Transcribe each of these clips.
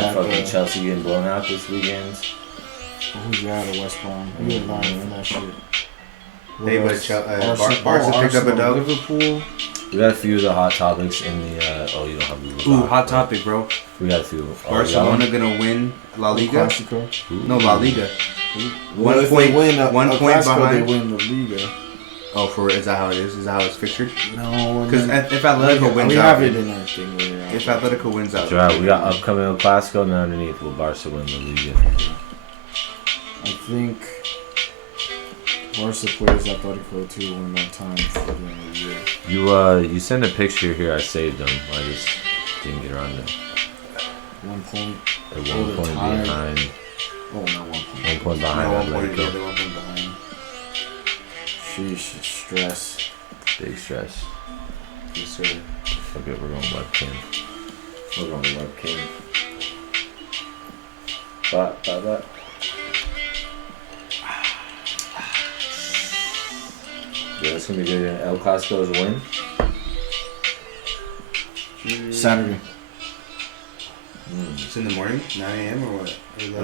fucking Chelsea getting blown out this weekend. Who's out of West Brom? You in line for that shit. Hey, but Barca picked up a dub. Liverpool. We got a few of the hot topics in the. You don't have the. Ooh, hot topic, bro. We got a few. Barcelona gonna win La Liga. No, La Liga. Well, if they win a 1 point behind. They win the Liga. Oh, is that how it is? Is that how it's fixtured? No, because if Atletico wins we out, have it in our thing. If Atletico wins out, that's right. We got upcoming El Clasico, and then underneath will Barca win the Liga. I think Barca plays Atletico too one more time for the end of the year. You sent a picture here. I saved them. I just didn't get around to. 1 point. They're 1 point behind. Oh no, 1 point. 1 point behind Atletico. 1 point behind. Sheesh, stress. Big stress. Yes, sir. Okay, we're going webcam. We're going webcam. But. Yeah, it's gonna be good. El Clasico is a win. Saturday. It's in the morning, 9 a.m. or what? 11?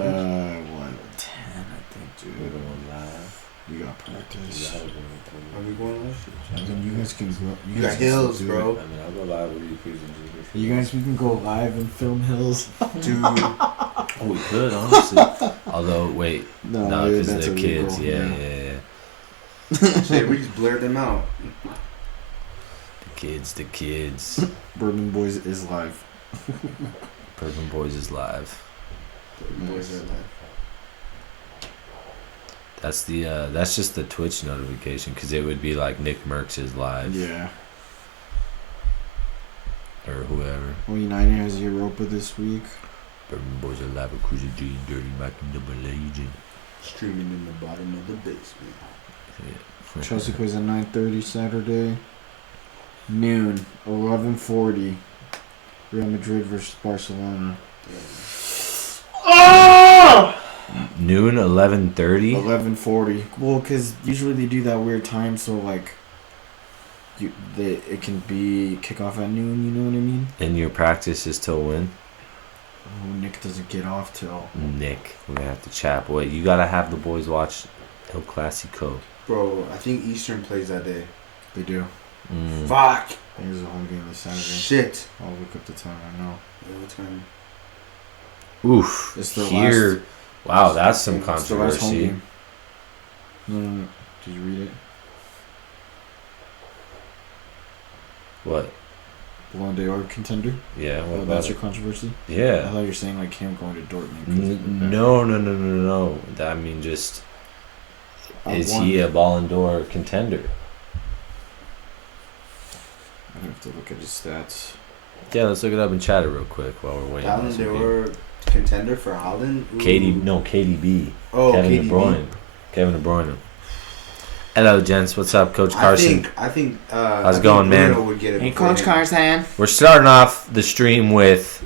10, I think, dude. We're going live. We got practice. Are we going live? I mean, you guys can go. You got hills, bro. I mean, I'll go live with you, please. You guys, we can go live and film hills. Dude. Oh, we could, honestly. Although, wait. No, because that's they're illegal. kids. Yeah. Shit, we just blurred them out. The kids. Bourbon Boys is live. Bourbon Boys is live. Boys are live. That's just the Twitch notification, because it would be like Nick Merckx is live. Yeah. Or whoever. Well, United has Europa this week. Bourbon Boys are live at Cruiser G, Dirty Mac, and Double Agent. Streaming in the bottom of the basement. Yeah. Chelsea plays at 9:30 Saturday. Noon, 11:40. Real Madrid versus Barcelona. Noon, 11:30. 11:40. Well, because usually they do that weird time, so like, it can be kickoff at noon. You know what I mean? And your practice is till when? Oh, Nick doesn't get off till. Nick, we're gonna have to chat. Wait, you gotta have the boys watch El Clasico. Bro, I think Eastern plays that day. They do. Fuck! There's a home game this Saturday. Shit. I'll look up the time. I know. Yeah, what time? Oof. It's the Here. last. Wow, that's some It's the last home controversy. game. No. Did you read it? What? Ballon d'Or contender? Yeah, what Oh, about that's it? your controversy? I Yeah. thought you were saying like him going to Dortmund. No. I mean, just is he a Ballon d'Or contender? I have to look at his stats. Yeah, let's look it up and chat it real quick while we're waiting. Ballon d'Or contender for Holland? KDB. Oh, Kevin KDB. De Bruyne. Kevin De Bruyne. Hello, gents. What's up, Coach Carson? I think. How's it going, man? Would get it Hey, before Coach him. Carson. We're starting off the stream with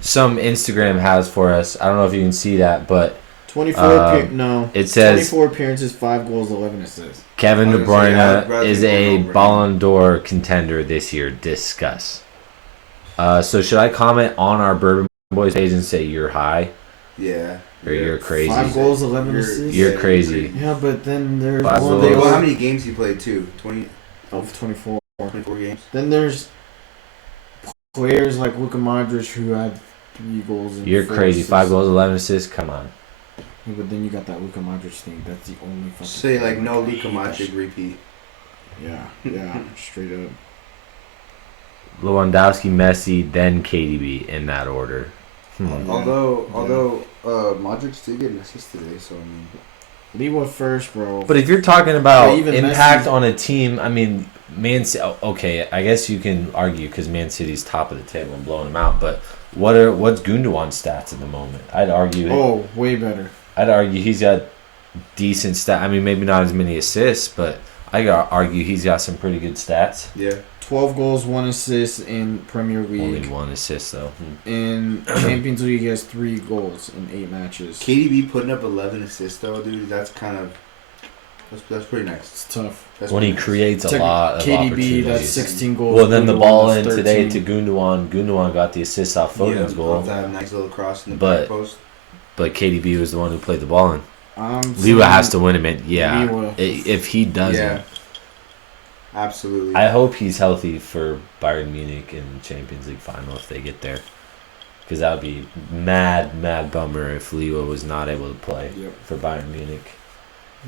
some Instagram has for us. I don't know if you can see that, but 24 no. it says 24 appearances, 5 goals, 11 assists. Kevin De I was gonna say, I'd Bruyne rather is go a over him. Ballon d'Or contender this year. Discuss. So should I comment on our Bourbon Boys page and say you're high? Yeah. Or you're crazy? 5 goals, 11 assists. You're crazy. Yeah, well, then there's Five one goals. Well, how many games he played too? 20, of 24. 24 games. Then there's players like Luka Modric who had 3 goals and You're 4 crazy. assists. 5 goals, 11 assists. Come on. Yeah, but then you got that Luka Modric thing. That's the only fucking Say like thing. no I Luka hate that Modric shit. repeat. Yeah, straight up. Lewandowski, Messi, then KDB in that order. Yeah. Although Modric did get an assist today, so I mean. Lewa first, bro. But if you're talking about But even impact Messi- on a team, I mean, okay, I guess you can argue because Man City's top of the table and blowing them out. But what's Gundogan's stats at the moment? I'd argue. Oh, way better. I'd argue he's got decent stats. I mean, maybe not as many assists, but I gotta argue he's got some pretty good stats. Yeah. 12 goals, 1 assist in Premier League. Only 1 assist though. In Champions League, he has 3 goals in 8 matches. KDB putting up 11 assists though, dude. That's kind of. That's pretty nice. It's tough. That's when he pretty nice. creates a Took lot of KDB, opportunities. that's 16 goals. Well, then the Gundogan, ball that's in today 13. to Gundogan. Gundogan got the assist off Foden's Yeah, goal. off that nice little cross in the But- back post. But KDB was the one who played the ball in. I'm Lewa has to saying win him. Yeah, Lewa. if he doesn't, Yeah. Absolutely. I hope he's healthy for Bayern Munich in the Champions League final if they get there. Because that would be mad bummer if Lewa was not able to play Yep. for Bayern Munich.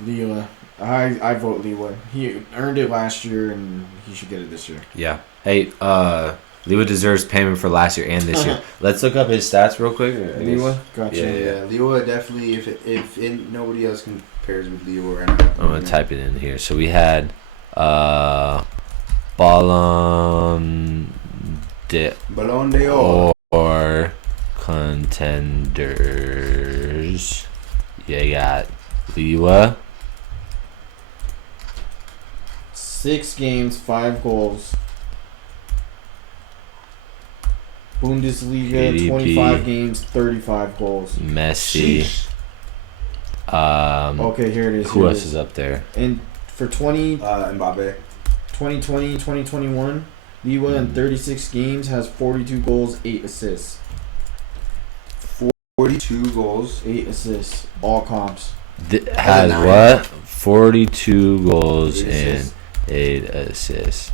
Lewa. I vote Lewa. He earned it last year, and he should get it this year. Yeah. Hey, Lewa deserves payment for last year and this year. Let's look up his stats real quick. Lewa, gotcha. Yeah. Lewa definitely. If nobody else compares with Lewa right now. I'm gonna type it in here. So we had Ballon Ballon d'Or. or contenders. You got Lewa. 6 games, 5 goals. Bundesliga, KDB. 25 games, 35 goals. Messi. Okay, here it is. Who here it else is up there? And for Mbappe. 2020, 2021, Lewa in 36 games has 42 goals, 8 assists. 42 goals. 8 assists. All comps. Has nine. what? 42 goals 8 and assists. 8 assists.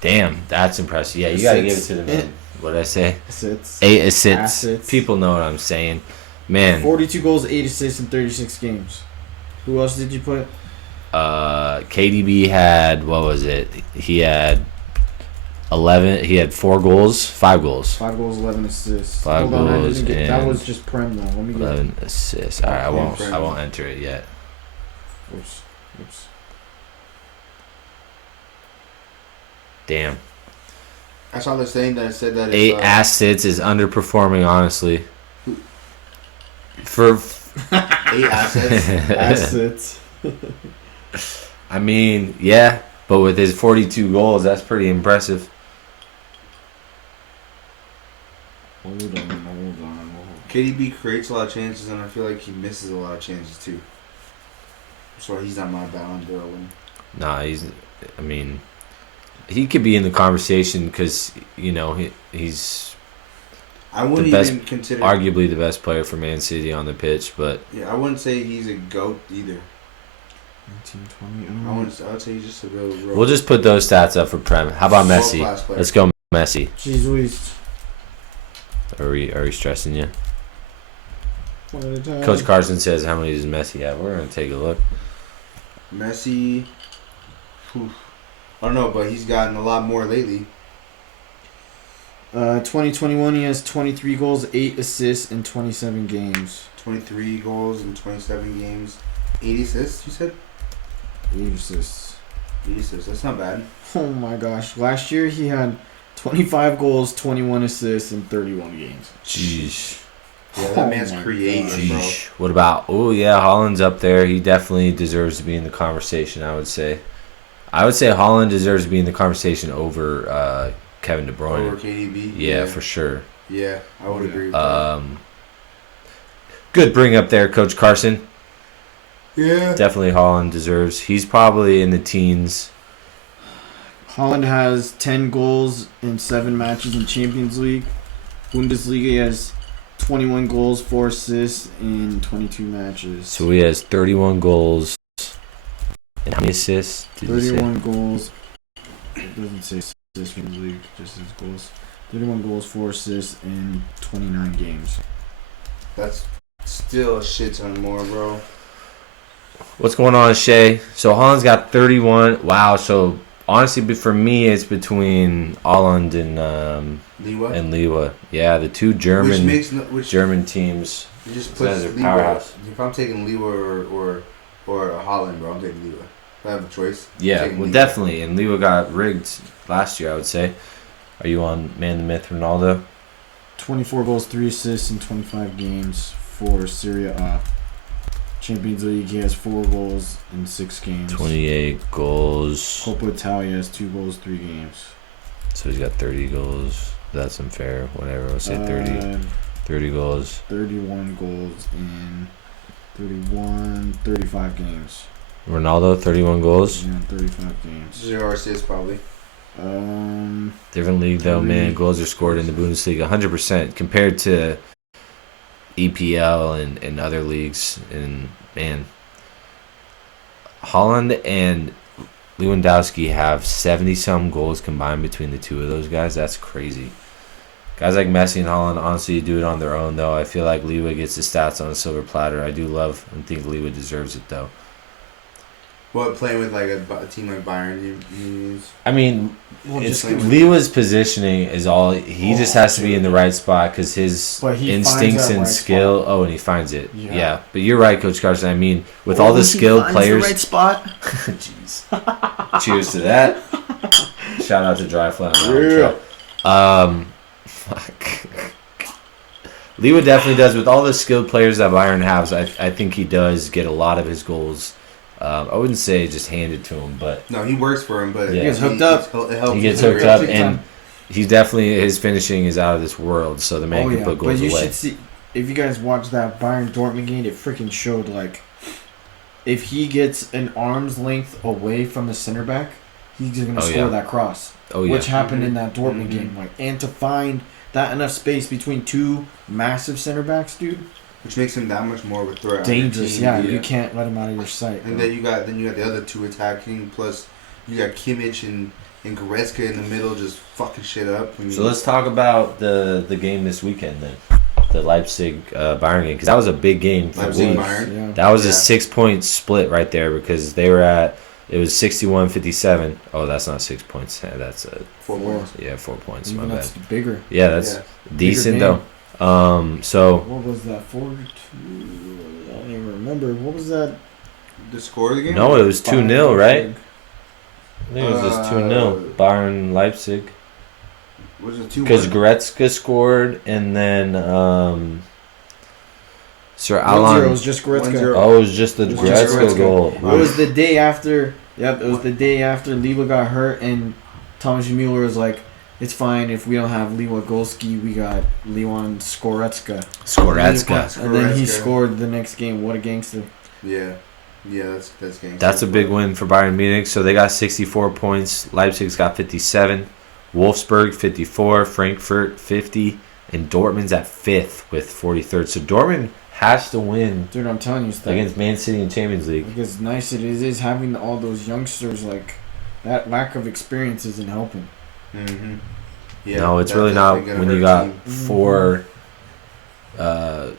Damn, that's impressive. Yeah, you gotta give it to the man. What did I say? Assists. 8 assists. Assets. People know what I'm saying. Man, 42 goals, 8 assists in 36 games. Who else did you put? KDB had, what was it? He had 11. He had 4 goals, 5 goals. 5 goals, 11 assists. 5 Hold on, I goals didn't get, that and was just Prem though. Let me get 11 assists. All right, I won't enter it yet. Oops. Damn. I saw this thing that said that 8 it's, assists is underperforming, honestly. For 8 assets. Assets. I mean, yeah, but with his 42 goals, that's pretty impressive. Hold on. KDB creates a lot of chances, and I feel like he misses a lot of chances too. So he's not my Ballon d'Or winner. Nah, I mean, he could be in the conversation because, you know, he's I wouldn't The best- even consider. arguably the best player for Man City on the pitch, but Yeah, I wouldn't say he's a GOAT either. 19, 20. I would say he's just a real. we'll just put those stats up for Prem. How about Messi? world-class player. Let's go Messi. Jeez Louise. Are we stressing you? One at a time. Coach Carson says how many does Messi have? We're going to take a look. Messi. Whew, I don't know, but he's gotten a lot more lately. 2021, he has 23 goals, 8 assists in 27 games. 23 goals in 27 games. 8 assists, you said? 8 assists. 8 assists. That's not bad. Oh my gosh. Last year, he had 25 goals, 21 assists in 31 games. Jeez. Yeah, that Oh man's my creating, God. bro. Jeez. What about? Oh yeah, Holland's up there. He definitely deserves to be in the conversation. I would say Holland deserves to be in the conversation over Kevin De Bruyne. Over KDB. Yeah, for sure. Yeah, I would agree with that. Good bring up there, Coach Carson. Yeah. Definitely Holland deserves. He's probably in the teens. Holland has 10 goals in 7 matches in Champions League. Bundesliga he has 21 goals, 4 assists in 22 matches. So he has 31 goals. And how many assists? Did you say? 31 goals. It doesn't say assists in the league, just his goals. 31 goals, 4 assists in 29 games. That's still a shit ton more, bro. What's going on, Shay? So Holland's got 31. Wow. So honestly, for me, it's between Holland and Lewa. Yeah, the two Which German teams. It just Those puts guys are Lewa. powerhouse. If I'm taking Lewa or Holland, bro, I'm taking Lewa. If I have a choice. I'm Yeah, taking well, Lewa. definitely. And Lewa got rigged last year, I would say. Are you on Man the Myth Ronaldo? 24 goals, 3 assists in 25 games for Serie A. Champions League, he has 4 goals in 6 games. 28 goals. Coppa Italia has 2 goals, 3 games. So he's got 30 goals. That's unfair. Whatever. I'll say 30. 30 goals. 31 goals in 31, 35 games. Ronaldo, 31 goals. Yeah, 35 games. 0 assists probably. Different league though, man. Three. Goals are scored in the Bundesliga 100% compared to EPL and other leagues. And man, Holland and Lewandowski have 70-some goals combined between the two of those guys. That's crazy. Guys like Messi and Holland honestly do it on their own, though. I feel like Lewa gets the stats on a silver platter. I do love and think Lewa deserves it, though. What, playing with like a team like Bayern, you use? I mean, Well, it's just like- Lewa's positioning is all. He just has to be in the right spot because his But he finds instincts that and right skill. spot. Oh, and he finds it. Yeah. Yeah. But you're right, Coach Carson. I mean, with all the skilled players. The right spot. Jeez. Cheers to that. Shout out to Dry Flat on that Yeah. one, Joe. Fuck. Lewa definitely does. With all the skilled players that Bayern has, I think he does get a lot of his goals. I wouldn't say just handed to him, but No, he works for him, but Yeah. He gets hooked up. It helps he gets him. hooked up, Big and time. he's definitely his finishing is out of this world. So the man can put But goals you away. should see, if you guys watch that Bayern Dortmund game, it freaking showed, like, if he gets an arm's length away from the center back, he's going to Oh, score yeah. that cross. Oh yeah, Which happened in Mhm. that Dortmund Mhm. game. Like, and to find that enough space between two massive center backs, dude, Which makes him that much more of a threat. on your dangerous. team, Yeah, dude. you can't let him out of your sight. And bro. then you got the other two attacking. Plus, you got Kimmich and Goretzka in the middle, just fucking shit up. I mean, So let's talk about the game this weekend then, the Leipzig Bayern game, because that was a big game for Leipzig Leeds. Bayern. Yeah. That was Yeah. a 6-point split right there because they were at it was 61-57. Oh, that's not 6 points. Yeah, that's 4 Four. points. 4 points. My Even bad. that's bigger. Yeah, that's Yeah. decent Bigger though. So What was that? 4-2? I don't even remember. What was that? The score of the game? no, it was 2-0, Bayern right? Leipzig? I think it was just 2-0. Bayern Leipzig. Was it 2-1? Because Goretzka scored and then Sir 1-0. It Alan. was just Goretzka. 1-0. Oh, it was just the It was Goretzka just Goretzka. goal. It was the day after. Yep, it was the day after Lewa got hurt, and Thomas Müller was like, "It's fine if we don't have Lewa Golski. We got Lewan Skoretska." Goretzka. And then he Goretzka. scored the next game. What a gangster! Yeah. Yeah, that's game. That's a big win for Bayern Munich. So they got 64 points. Leipzig's got 57. Wolfsburg 54. Frankfurt 50. And Dortmund's at 5th with 43rd. So Dortmund has to win Dude, I'm telling you, stuff. against Man City in Champions League. Because nice it is having all those youngsters. Like that lack of experience isn't helping. Mm-hmm. Yeah, No, it's that's really not definitely gonna when you hurt a got team. four.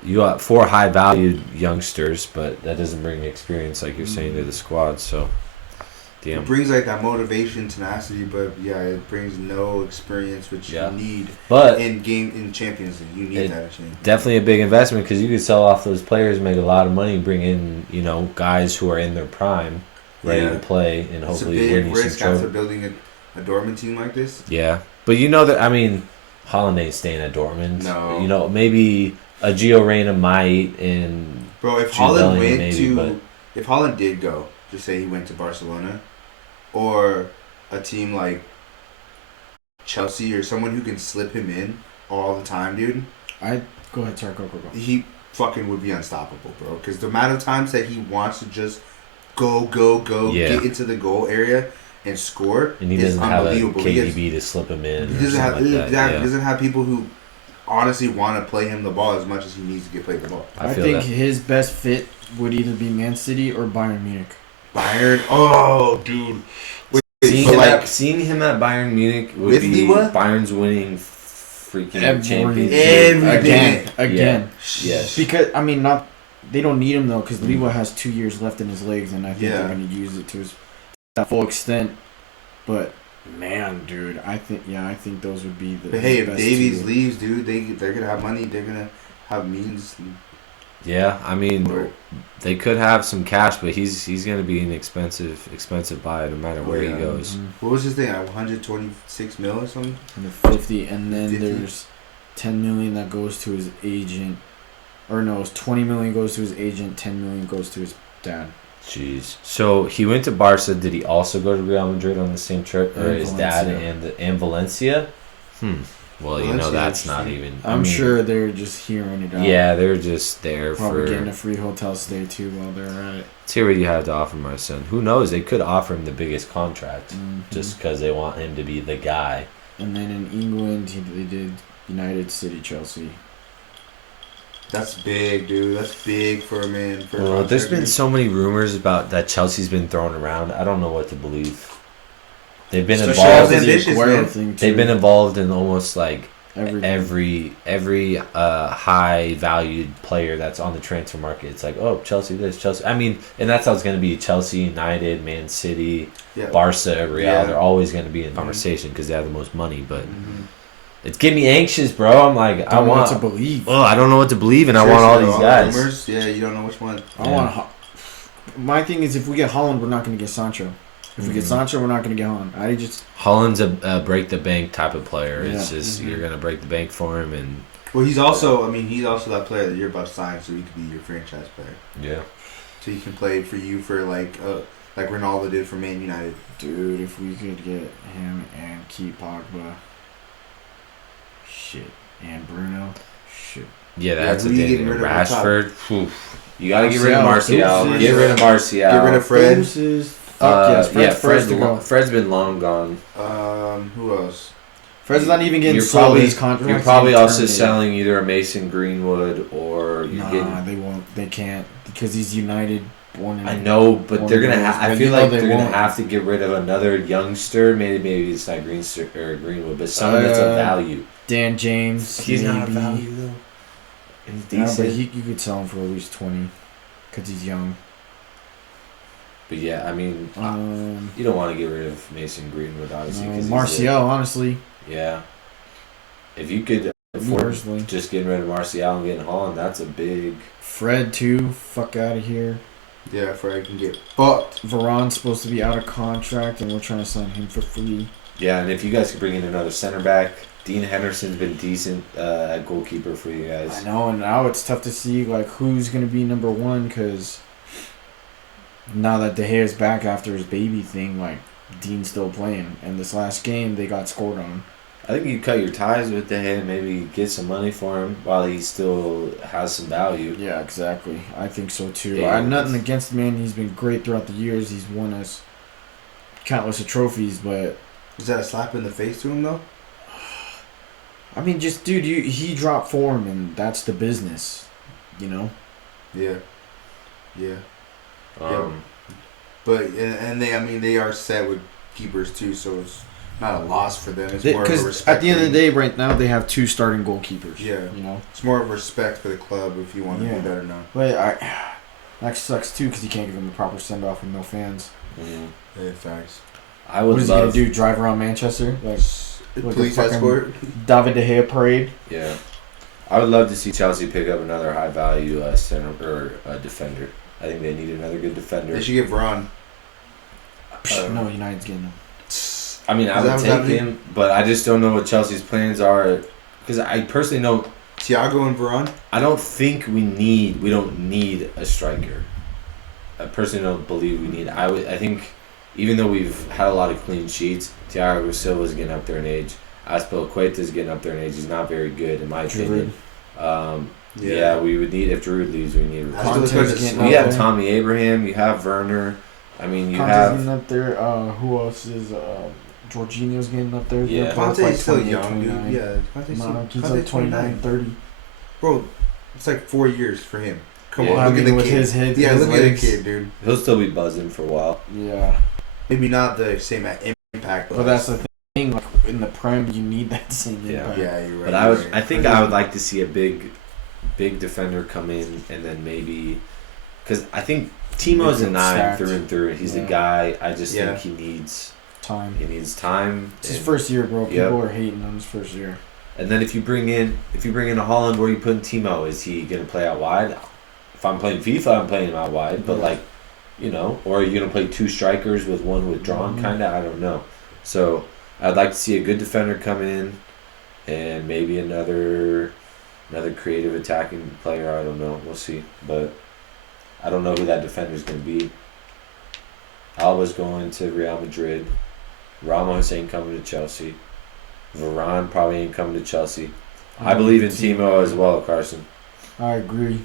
You got 4 high-valued youngsters, but that doesn't bring experience like you're saying to the squad. So, damn. It brings like that motivation, tenacity, but yeah, it brings no experience, which Yeah. you need But in Champions League. You need It- that actually. definitely a big investment because you could sell off those players, make a lot of money, bring in guys who are in their prime, ready Yeah. to play, and It's a hopefully big win you some risk after trophy. building a Dortmund team like this. Yeah, but you know that Holland ain't staying at Dortmund. No. Maybe a Gio Reyna might, and Bro, if Jude Holland Bellingham went maybe, but- if Holland did go, just say he went to Barcelona, or a team like Chelsea or someone who can slip him in all the time, dude, Go ahead, sorry, go. he fucking would be unstoppable, bro. Because the amount of times that he wants to just go, Yeah. get into the goal area and score and he is doesn't have a unbelievable. KDB to slip him in. He or doesn't have something like that. exactly. Yeah. He doesn't have people who honestly want to play him the ball as much as he needs to get played the ball. I I feel think that. his best fit would either be Man City or Bayern Munich. Bayern, oh, dude. Wait, Seeing him at Bayern Munich would With be Lewa? Bayern's winning freaking Every- Champions League. Every- Again. Yes. Because they don't need him though, because Lewa has 2 years left in his legs, and I think Yeah. they're gonna use it to that full extent. But man, dude, I think those would be the. But hey, if best Davies two. leaves, dude, they're gonna have money. They're gonna have means. Yeah, I mean, Right. they could have some cash, but he's going to be an expensive buy no matter where Yeah. he goes. Mhm. What was his thing? 126 mil or something? 150, and then 50. there's 10 million that goes to his agent, or no, it's 20 million goes to his agent, 10 million goes to his dad. Jeez. So he went to Barca. Did he also go to Real Madrid on the same trip, or And his dad Valencia. and Valencia? Well, Well, you know that's that's not even. I'm sure they're just hearing it out. Yeah, they're just there Probably for. getting a free hotel stay too while they're at it. Let's hear what you have to offer, my son. Who knows? They could offer him the biggest contract just because they want him to be the guy. And then in England, they did United City, Chelsea. That's big, dude. That's big for a man. Well, there's been so many rumors about that Chelsea's been thrown around. I don't know what to believe. They've been Especially involved. as The ambitious, Aguero man. thing, They've too. been involved in almost like Everything. every high valued player that's on the transfer market. It's like, oh, Chelsea this, Chelsea. I mean, and that's how it's going to be. Chelsea, United, Man City, Yeah. Barca, Real. Yeah. They're always going to be in conversation because they have the most money. But it's getting me anxious, bro. I'm like, I Don't know want what to believe. Oh, I don't know what to believe, and I want all these guys. Rumors, yeah, you don't know which one. I want. My thing is, if we get Holland, we're not going to get Sancho. If we get Sancho, we're not going to get Holland. Holland's a break the bank type of player. It's Yeah. just you're gonna break the bank for him, and Well, he's also that player that you're about to sign, so he could be your franchise player. yeah. So he can play for you for like Ronaldo did for Man United. Dude, if we could get him and keep Pogba, shit, and Bruno, shit. Yeah, that's who the you thing. getting rid of on top? Rashford, you gotta get rid of Martial. Martial. Get rid of Martial. Get rid of Fred. Fuck yes, Fred's first to go. Fred's been long gone. Who else? Fred's not even getting You're sold. probably His contract's you're probably getting also terminated. selling either a Mason Greenwood or you're Nah, getting. they won't. They can't because he's United. Born in I know, but they're gonna. I But feel you know like they they're gonna won't. have to get rid of another youngster. Maybe it's not Greenwood, but someone that's of value. Dan James. He's not of maybe. value though. And he's Yeah, decent. but you could sell him for at least 20 because he's young. But yeah, I mean, you don't want to get rid of Mason Greenwood, obviously. 'Cause he's Martial, honestly. yeah. If you could afford Personally. just getting rid of Martial and getting Holland, that's a big. Fred, too. Fuck out of here. Yeah, Fred can get fucked. Varane's supposed to be out of contract, and we're trying to sign him for free. Yeah, and if you guys could bring in another center back, Dean Henderson's been decent at goalkeeper for you I guys. know, and now it's tough to see like who's gonna be number one because now that De Gea's back after his baby thing, like Dean's still playing, and this last game they got scored on. I think you cut your ties with De Gea and maybe get some money for him while he still has some value. Yeah, exactly. I think so too. Yeah. I have nothing against the man. He's been great throughout the years. He's won us countless of trophies, but Is that a slap in the face to him though? I mean, just dude, he dropped form, and that's the business, you know. Yeah. Yeah. Um, But and they are set with keepers too, so it's not a loss for them. It's more of a Because respect. at the end of the thing. day, right now they have two starting goalkeepers. Yeah. you know. It's more of respect for the club if you want to Yeah. do that or not. But that sucks too because you can't give him the proper send off with no fans. Yeah, facts. I would What is he love. gonna do? Drive around Manchester like a Police fucking- escort. David De Gea parade? Yeah, I would love to see Chelsea pick up another high value center or defender. I think they need another good defender. They should get Varane. No, United's getting him. I mean, I Is would that what take that mean? him, but I just don't know what Chelsea's plans are. Because I personally don't. Thiago and Varane. I don't think we don't need a striker. I personally don't believe we need. I think even though we've had a lot of clean sheets, Thiago Silva's getting up there in age. Aspilicueta's getting up there in age. He's not very good in my opinion. Yeah, we would need if Giroud leaves, we need. I still Conte's couldn't getting sleep. We up have there. Tommy Abraham. You have Werner. I mean, you Conte's have. getting up there. Who else is? Jorginho's getting up there. Yeah. They're both Conte's still 28, young, 29. dude. Yeah, Conte's He's like 29, 30. Bro, it's like 4 years for him. Come Yeah. on, I look mean, at the with kid. his head, Yeah, his look at the legs. kid, dude. He'll still be buzzing for a while. Yeah, Maybe not the same impact, but that's the thing. Like in the Prem, you need that same Yeah. impact. yeah, you're right. But I think I would like to see a big defender come in and then maybe, because I think Timo's a Midfield 9 stacked. through and through. He's Yeah. the guy. I just Yeah. think he needs Time. time. It's his and- first year, bro. People Yep. are hating on his first year. And then if you bring in a Holland, where you putting Timo? Is he gonna play out wide? If I'm playing FIFA, I'm playing him out wide. But like, or are you gonna play two strikers with one withdrawn? Mhm. Kinda, I don't know. So I'd like to see a good defender come in, and maybe another creative attacking player. I don't know. We'll see. But I don't know who that defender's gonna be. Alba's going to Real Madrid. Ramos ain't coming to Chelsea. Varane probably ain't coming to Chelsea. I believe in Timo as well, Carson. I agree.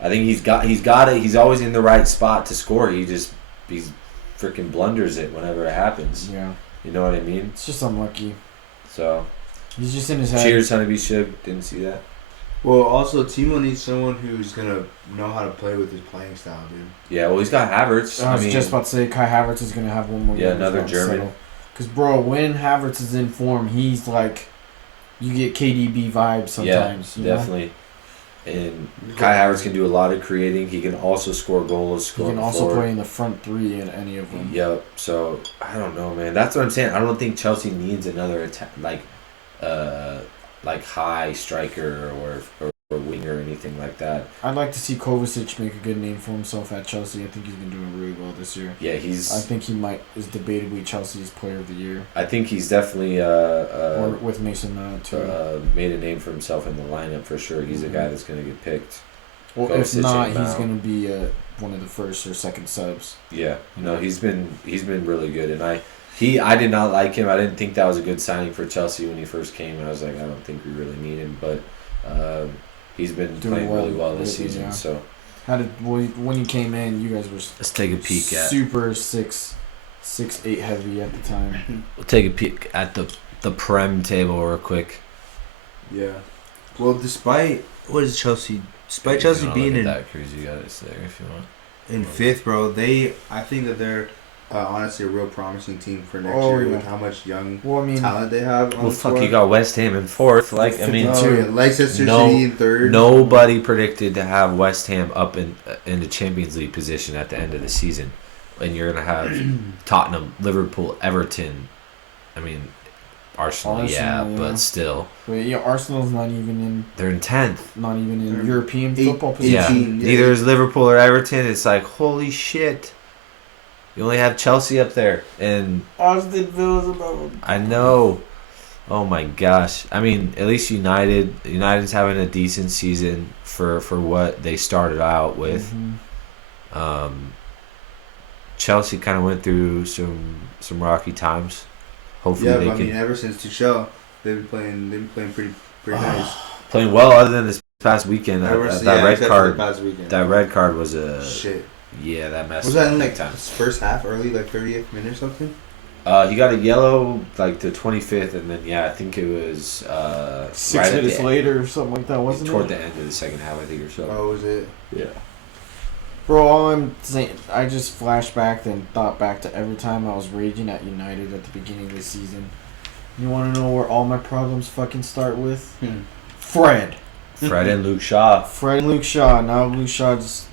I think he's got it. He's always in the right spot to score. He freaking blunders it whenever it happens. Yeah. You know what I mean? It's just unlucky. So. He's just in his head. Cheers, Honeybee Shug. Didn't see that. Well, also, Timo needs someone who's going to know how to play with his playing style, dude. Yeah, well, he's got Havertz. I was just about to say Kai Havertz is going to have one more year. Yeah, another German. Because, bro, when Havertz is in form, he's like, you get KDB vibes sometimes. Yeah, definitely. And Kai Havertz can do a lot of creating. He can also score goals. He can also play in the front three in any of them. Yep. So I don't know, man. That's what I'm saying. I don't think Chelsea needs another high striker or winger or anything like that. I'd like to see Kovacic make a good name for himself at Chelsea. I think he's been doing really well this year. Yeah, I think he is debatably Chelsea's player of the year. I think he's definitely or with Mason Mount too. Made a name for himself in the lineup for sure. He's a guy that's going to get picked. Well, Kovacic, if not, he's going to be one of the first or second subs. Yeah, no, he's been really good, and I did not like him. I didn't think that was a good signing for Chelsea when he first came. I was like, I don't think we really need him, but he's been playing really well this season. Yeah. So, when he came in, you guys were let's take a peek at super 6'8" heavy at the time. We'll take a peek at the Prem table real quick. Yeah. Well, despite Chelsea being in that cruise, you got it there if you want. In fifth, bro, I think that they're honestly a real promising team for next year with how much young talent they have. You got West Ham in fourth. Leicester City in third. Nobody predicted to have West Ham up in the Champions League position at the end of the season, and you're gonna have Tottenham, Liverpool, Everton. I mean, Arsenal, yeah, but still. But yeah, Arsenal's not even in. They're in 10th. Not even in European football position. Yeah, neither is Liverpool or Everton. It's like, holy shit. You only have Chelsea up there, and Austin Villa's above them. I know. Oh my gosh! I mean, at least United's having a decent season for what they started out with. Mm-hmm. Chelsea kind of went through some rocky times. Hopefully, they can. Ever since Tuchel, they've been playing pretty nice. Playing well, other than this past weekend. That red card. That red card was a shit. Yeah, that messed was that up in big time. First half, early 30th minute or something? He got a yellow the 25th, and then I think it was 6 minutes later or something like that, wasn't it? Toward the end of the second half, I think, or so. Oh, was it? Yeah. Bro, all I'm saying, I just flashed back and thought back to every time I was raging at United at the beginning of the season. You want to know where all my problems fucking start with? Fred and Luke Shaw. Now Luke Shaw's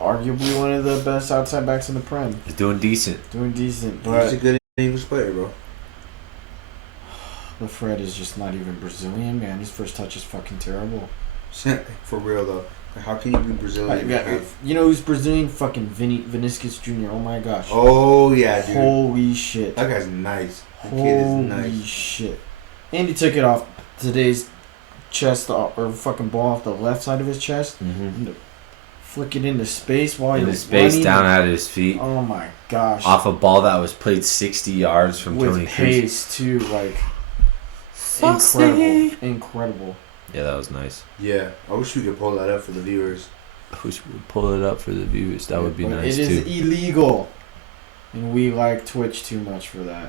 arguably one of the best outside backs in the Prem. He's doing decent, but he's a good English player, bro. But Fred is just not even Brazilian, man. His first touch is fucking terrible. For real though, how can you be Brazilian? You know who's Brazilian? Fucking Vinicius Jr. Oh my gosh. Oh yeah, dude. Holy shit. That guy's nice. That kid is nice. Holy shit. And he took it off today's chest or fucking ball off the left side of his chest. Mm-hmm. Flick it into space while he was space down at his feet. Oh my gosh! Off a ball that was played 60 yards from Tony Kroos. With pace too, incredible. Yeah, that was nice. Yeah, I wish we could pull that up for the viewers. I wish we would pull it up for the viewers. That would be nice too. It is illegal, and we like Twitch too much for that.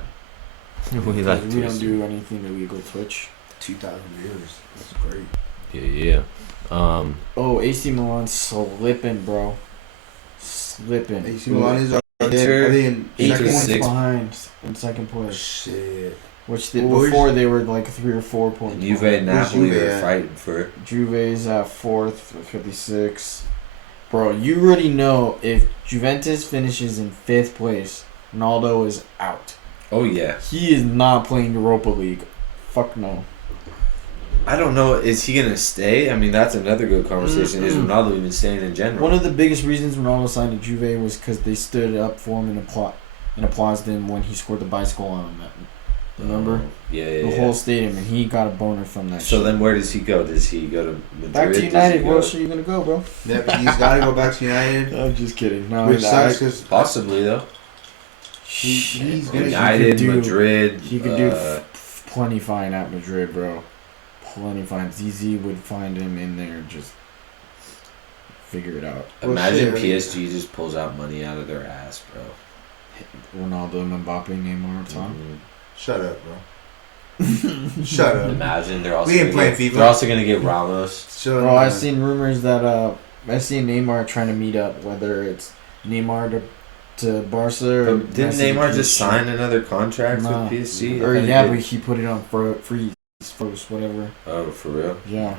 we don't do anything illegal. Twitch. 2,000 viewers. That's great. Yeah. AC Milan slipping, bro. Slipping. AC Milan is in 8 points behind in second place. Shit. Before they were 3 or 4 points. And Juve and Napoli are fighting for it. Juve's at 4th, 56. Bro, you already know if Juventus finishes in 5th place, Ronaldo is out. Oh yeah. He is not playing Europa League. Fuck no. I don't know. Is he gonna stay? I mean, that's another good conversation. Is Ronaldo even staying in general? One of the biggest reasons Ronaldo signed to Juve was because they stood up for him and applauded him when he scored the bicycle on him. Remember? Yeah. The whole stadium, and he got a boner from that. So then, where does he go? Does he go to Madrid? Back to United. Where else are you gonna go, bro? Yeah, but he's got to go back to United. I'm just kidding. No, which sucks because possibly though. He's United, Madrid. He could do plenty fine at Madrid, bro. Plenty fine. ZZ would find him in there, just figure it out. Well, Imagine shit, PSG just pulls out money out of their ass, bro. Ronaldo, Mbappe, Neymar, Tom. Mhm. Shut up, bro. Shut up. Imagine they're also We ain't gonna playing get, FIFA. they're also gonna get Ramos. Shut Bro, up. I've seen rumors that Messi and Neymar are trying to meet up, whether it's Neymar to Barca or But didn't Messi to Neymar just PSG. sign another contract Nah. with PSG? Or I think yeah, they but did. he put it on for free first, whatever. Oh, for real? Yeah,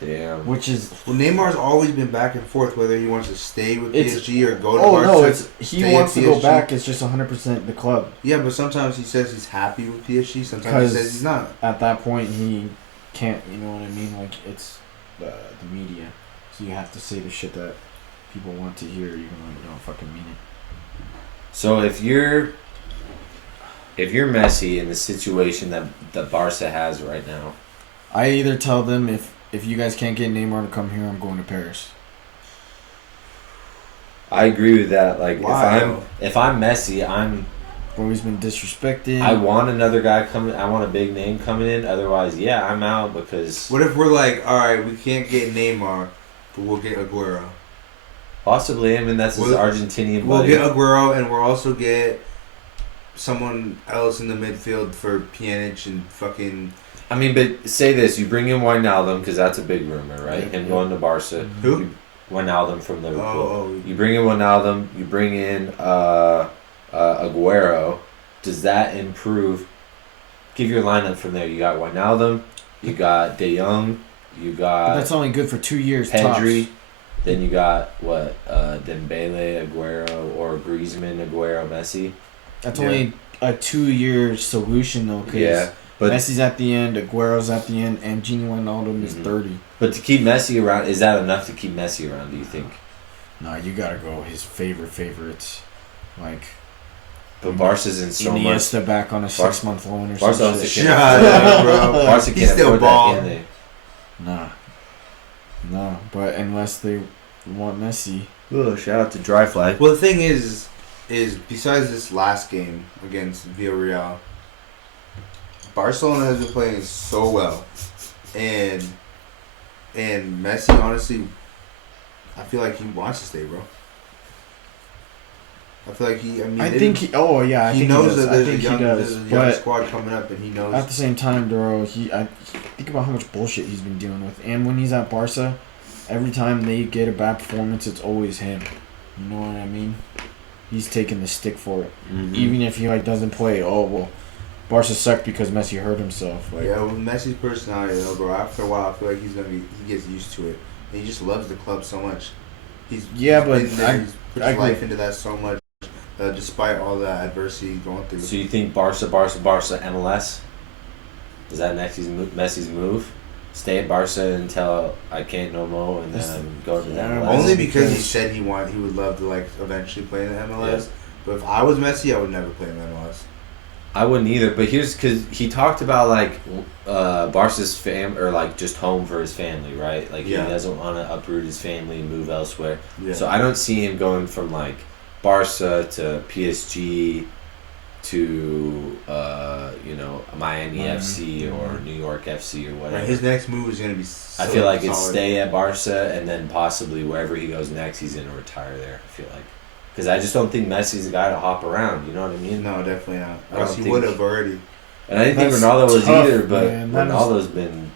Damn. which is Well, Neymar's always been back and forth whether he wants to stay with It's- PSG or go to oh Barca. no, it's he stay wants at to go PSG. back. It's just 100% the club. Yeah, but sometimes he says he's happy with PSG. Sometimes 'Cause- he says he's not. At that point, he can't. You know what I mean? Like it's the media, so you have to say the shit that people want to hear, even though you don't fucking mean it. So if you're Messi in the situation that Barca has right now, I either tell them if you guys can't get Neymar to come here, I'm going to Paris. I agree with that. Like Why, if I'm Messi, Bro, he's been disrespected. I want another guy coming. I want a big name coming in. Otherwise, yeah, I'm out because What if we're like, all right, we can't get Neymar, but we'll get Aguero. possibly him, and that's his We'll- Argentinian We'll buddy. get Aguero, and we'll also get someone else in the midfield for Pjanic and fucking I mean, but say this: you bring in Wijnaldum because that's a big rumor, right? Yeah. Him going to Barca. who? You- Wijnaldum from Liverpool. Oh, You bring in Wijnaldum. You bring in Aguero. Does that improve? Give your lineup from there. You got Wijnaldum. You got De Jong. You But got that's only good for 2 years. Pedri. Tops. Then you got what? Dembele, Aguero, or Griezmann, Aguero, Messi. That's Yeah. only a 2 year solution though, because Yeah, but Messi's at the end, Aguero's at the end, and Gini Wijnaldum is Mhm. 30. but to keep Messi around, is that enough to keep Messi around? Do you think? Nah, you gotta go his favorites, like But Barca's in so much. Iniesta back on a 6-month loan or Barca something. also Shut can't up, bro. Barca He's can't still afford that, ball. can they? Nah, but unless they want Messi, Oh, shout out to Dry Fly. Well, the thing is besides this last game against Villarreal, Barcelona has been playing so well, and Messi, honestly, I feel like he wants to stay, bro. I feel like he. I mean, I think he. Oh yeah, I he think knows he does. that I there's a think young, he there's does. a young But squad coming up, and he knows. at the same time, Duro, think about how much bullshit he's been dealing with, and when he's at Barca, every time they get a bad performance, it's always him. You know what I mean? He's taking the stick for it, Mhm. even if he doesn't play. Oh well, Barca sucked because Messi hurt himself. Like, Yeah, with Messi's personality, though, bro. After a while, I feel like he gets used to it, and he just loves the club so much. He's but been there, he's put I his life agree. into that so much, despite all the adversity he's going through. So you think Barca, MLS? Is that Messi's move? Stay at Barca until I can't no more, and then go to the Yeah, MLS. Only because he because- said he would love to eventually play in the MLS. But if I was Messi, I would never play in the MLS. I wouldn't either. But here's because he talked about Barca's just home for his family, right? Like Yeah. he doesn't want to uproot his family and move elsewhere. Yeah. So I don't see him going from Barca to PSG to Miami FC or New York FC or whatever. His next move is gonna be. I feel like it's stay at Barca and then possibly wherever he goes next, he's gonna retire there. I feel like because I just don't think Messi's a guy to hop around. You know what I mean? No, definitely not. I don't Else he think- would have already. And I didn't think That's Ronaldo was tough, either, but man. That is- Ronaldo's been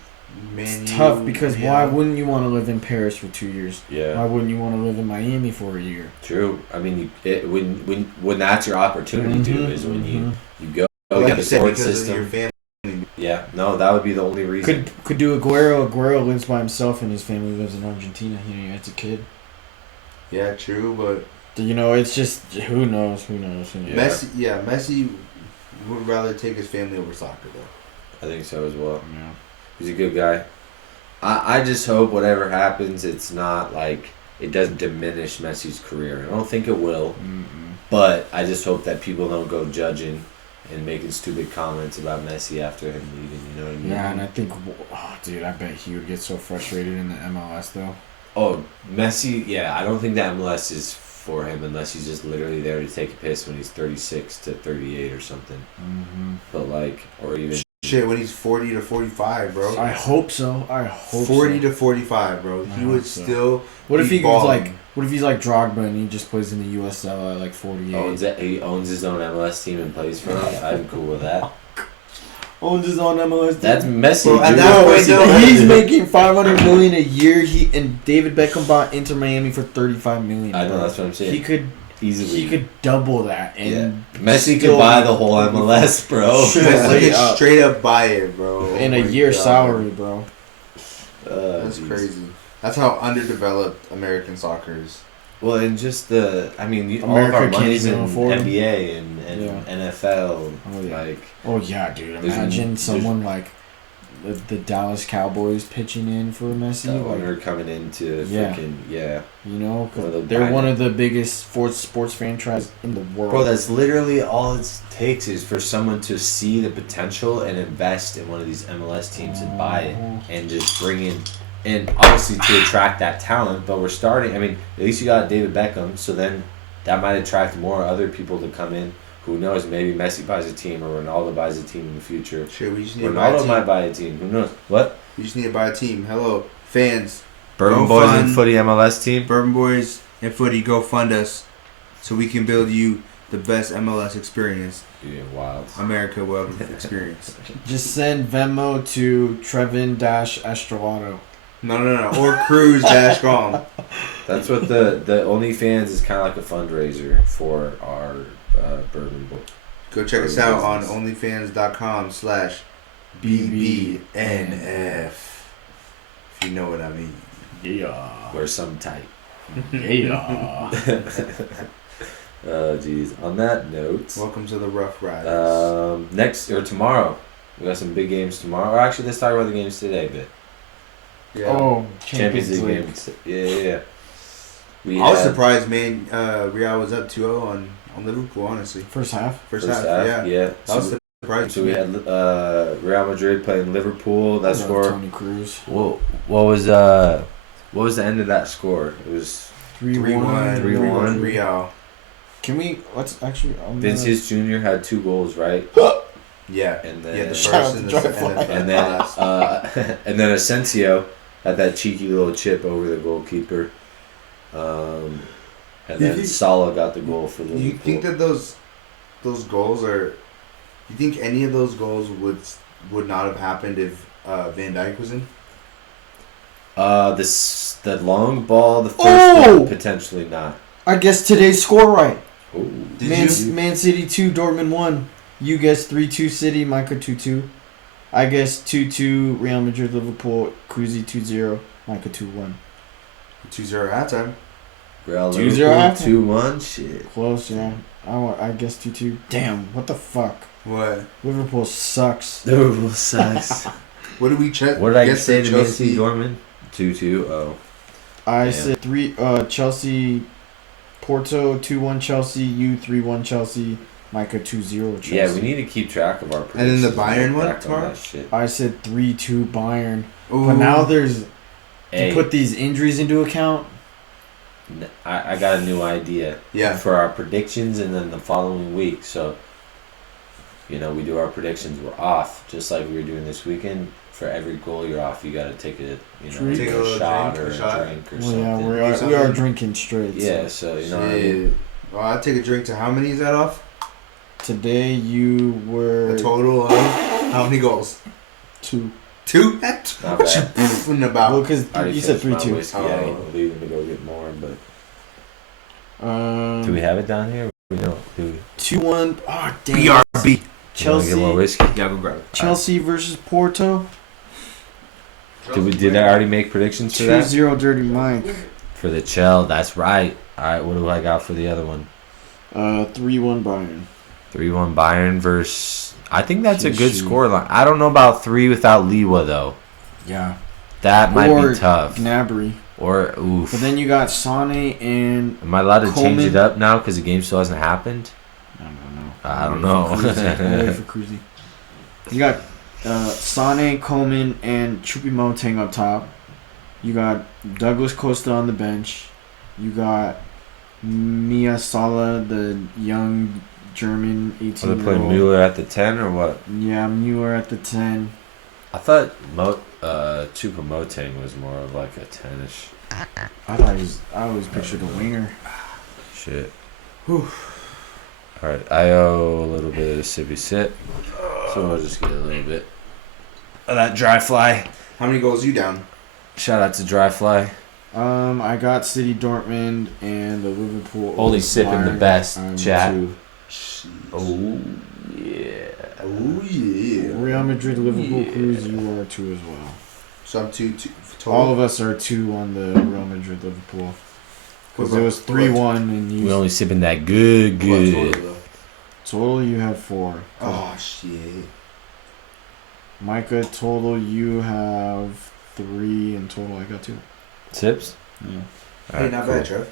Man, it's tough because why wouldn't you want to live in Paris for 2 years? Why yeah wouldn't you want to live in Miami for a year? true. I mean, when that's your opportunity, dude, is when you go Like get you the said, support because of your system. family. Yeah, no, that would be the only reason. Could do Aguero. Aguero lives by himself and his family lives in Argentina. It's a kid. Yeah, true, but It's just who knows. Yeah. Messi would rather take his family over soccer though. I think so as well. Yeah. He's a good guy. I just hope whatever happens, it's not it doesn't diminish Messi's career. I don't think it will, but I just hope that people don't go judging and making stupid comments about Messi after him leaving. You know what I mean? Yeah, and I think, dude, I bet he would get so frustrated in the MLS though. Oh, Messi. Yeah, I don't think that MLS is for him unless he's just literally there to take a piss when he's 36 to 38 or something. Mm-hmm. But like, or even Shit, when he's 40 to 45, bro. I hope so. I hope 40 so. to 45, bro. He would still. What if be he balling. like? What if he's like Drogba and he just plays in the USL at like 48? he owns his own MLS team and plays for it. I'm cool with that. Owns his own MLS team. That's Messi. Bro, at dude. that point, though, He's making $500 million a year. And David Beckham bought Inter Miami for $35 million. I know, that's what I'm saying. He could Easily. He could double that. And Messi still could buy the whole MLS, bro. Messi could straight up buy it, bro. in Oh a my year's God. salary, bro. That's Jeez. crazy. That's how underdeveloped American soccer is. Well, and just all of America our can't money's in even afford 'em. NBA and Yeah. NFL. Oh, yeah. Like, Oh yeah, dude. There's- Imagine someone like the Dallas Cowboys pitching in for Messi. the Like, owner coming into Yeah. freaking you know, 'cause One of the they're one finest. of the biggest sports franchise in the world. Bro, that's literally all it takes is for someone to see the potential and invest in one of these MLS teams and buy it and just bring in, and obviously to attract that talent. But we're starting. I mean, at least you got David Beckham, so then that might attract more other people to come in. Who knows? Maybe Messi buys a team or Ronaldo buys a team in the future. Shit, we just need to buy a Ronaldo team. might buy a team. Who knows? What? We just need to buy a team. Hello, fans. Bourbon Go Boys fund- and Footy MLS team. Bourbon Boys and Footy, go fund us so we can build you the best MLS experience. Yeah, wild. America will experience. Just send Venmo to Trevin-Estrelato. No. Or Cruise-Grom. That's what the OnlyFans is kind of like a fundraiser for our Bourbon Boy. Go check us out on onlyfans.com/BBNF. If you know what I mean. Yeah. Wear some tight. Yeah. Oh, jeez. On that note, Welcome to the Rough Riders. next or tomorrow, we got some big games tomorrow. Or actually, let's talk about the games today. But Yeah. Oh, Champions League games. Yeah. We I was had surprised, man. Real was up 2-0 on Liverpool, honestly. First half. First half, yeah. That was surprising. So we had Real Madrid playing Liverpool. That score. Tony Cruz. What was the end of that score? It was 3-1. 3-1. Real. Can we? Let's actually. Vinicius Jr. had 2 goals, right? Yeah. And then Yeah, the Shout out first to and Drive the and then last. and then Asensio had that cheeky little chip over the goalkeeper. And You then think- Salah got the goal for Liverpool. You think that those goals are? You think any of those goals would not have happened if Van Dijk was in? The long ball, the first Oh! one, potentially not. I guess today's score right. Ooh. Did Man City 2, Dortmund 1. You guess 3-2 City, Micah 2-2. I guess 2-2 Real Madrid, Liverpool, Cruzy 2-0, Micah 2-1. 2-0 halftime. Real 2-0 Liverpool, halftime. 2-1. Shit. Close, yeah. I guess 2-2. Damn, what the fuck? What? Liverpool sucks. Liverpool sucks. What did we check? What did I guess say the to Man City Dortmund? 2-2. Oh. I Yeah. said 3 Chelsea Porto 2-1 Chelsea, you 3-1 Chelsea, Micah 2-0 Chelsea. Yeah, we need to keep track of our And then the predictions. Bayern Look one back on tomorrow? that shit. I said 3-2 Bayern. Ooh. But now there's Hey, to put these injuries into account. I got a new idea Yeah. for our predictions, and then the following week. So, we do our predictions. We're off, just like we were doing this weekend. For every goal you're off, you got to take a Drink. Take a a little shot drink, or a a shot. drink or Well, something. yeah, we something. are drinking straight. Yeah, So. so you know what I mean. Shit. Well, I take a drink to how many is that off? Today you were A total of how many goals? 2. 2? Not bad. In about. Well, because I already you said finished my 3-2. whiskey. I ain't leaving to go get more, but do we have it down here? We don't. Do we? 2-1. Oh damn. BRB. You wanna Chelsea. get more whiskey? Yeah, go grab it. Chelsea versus Porto. Did I already make predictions for that? 2-0 Dirty Mike. For the Chell, that's right. All right, what do I got for the other one? 3-1 Bayern. 3-1 Bayern versus. I think that's a good PSG. score line. I don't know about 3 without Liwa though. Yeah. That might Or be tough. Gnabry. Or oof. But then you got Sane and Am I allowed to change Coleman. it up now because the game still hasn't happened? I don't know. I don't know. I'm waiting for Cruzy. You got Sane, Coleman, and Choupo-Moting up top. You got Douglas Costa on the bench. You got Mia Sala, the young German Are they 18-year-old. playing Mueller at the 10 or what? Yeah, Mueller at the 10. I thought Choupo-Moting was more of like a 10-ish. I always pictured a winger. Shit. Whew. Alright, I owe a little bit of sippy sip. So we'll just get a little bit of that dry fly. How many goals you down? Shout out to dry fly. I got City Dortmund and the Liverpool. Only sipping the best, chat. 2. Oh yeah. Oh yeah. Real Madrid, Liverpool, Cruz, you are 2 as well. So I'm 2 total. All of us are 2 on the Real Madrid, Liverpool. Because it was 3-1 and you. We only sipping that good. Total, you have 4. Oh shit. Micah, total, you have 3, and total, I got 2. Sips? Yeah. Hey, not bad, Trev.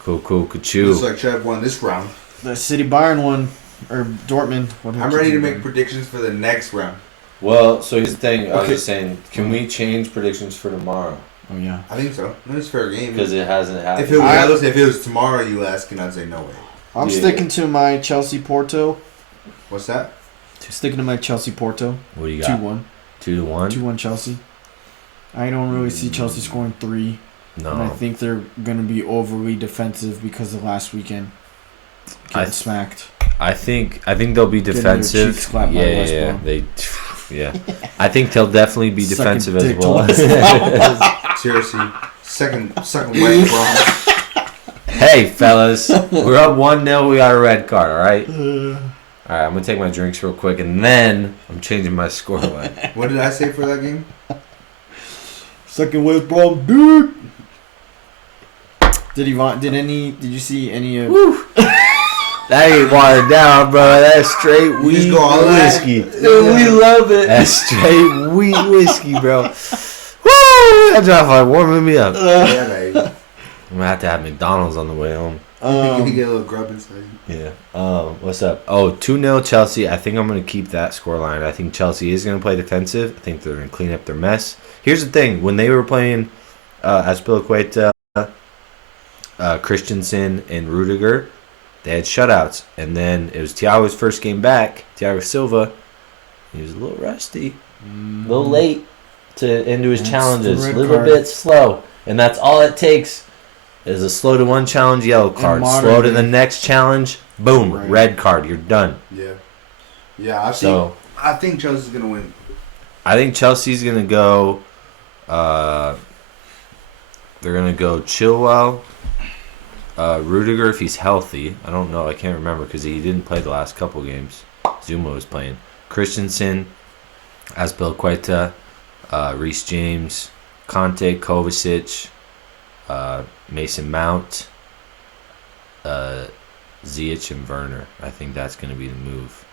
Cool. Looks like Trev won this round. The City Bayern one, or Dortmund. I'm ready to make predictions for the next round. Well, so here's the thing. I was Okay. just saying, can we change predictions for tomorrow? Oh, yeah. I think so. No, it's fair game. Because it hasn't happened. If it was tomorrow, you asking, I'd say no way. I'm Yeah. sticking to my Chelsea Porto. What's that? Sticking to my Chelsea Porto. What do you got? 2-1. 2-1? 2-1 Chelsea. I don't really see Chelsea scoring 3. And I No. think they're going to be overly defensive because of last weekend. Getting smacked. I think they'll be Getting their defensive. cheeks clapped by West Brom. Yeah. I think they'll definitely be Sucking defensive as dick to well. Seriously. Second West Brom. Hey, fellas. We're up 1-0. We got a red card, all right? All right, I'm going to take my drinks real quick, and then I'm changing my scoreline. What did I say for that game? Second West Brom, dude. Did you see any of? That ain't watered down, bro. That's straight just wheat go all that? whiskey. Yeah. We love it. That's straight wheat whiskey, bro. Woo! That drive like warming me up. Yeah, baby. I'm gonna have to have McDonald's on the way home. You can get a little grub inside. Yeah. What's up? Oh, 2-0 Chelsea. I think I'm gonna keep that scoreline. I think Chelsea is gonna play defensive. I think they're gonna clean up their mess. Here's the thing: when they were playing Azpilicueta, Christensen, and Rudiger, they had shutouts. And then it was Thiago's first game back. Thiago Silva, he was a little rusty, a little late into his That's challenges, the a red little card. bit slow, and that's all it takes. Is a slow to one challenge, yellow card. modern Slow to day. the next challenge, boom, Right. red card. You're done. Yeah. Yeah, So I think Chelsea's gonna win. I think Chelsea's gonna go. They're gonna go Chilwell, Rudiger if he's healthy. I don't know. I can't remember because he didn't play the last couple games. Zuma was playing. Christensen, Azpilicueta, Reece James, Conte, Kovacic, Mason Mount, Ziyech and Werner. I think that's gonna be the move.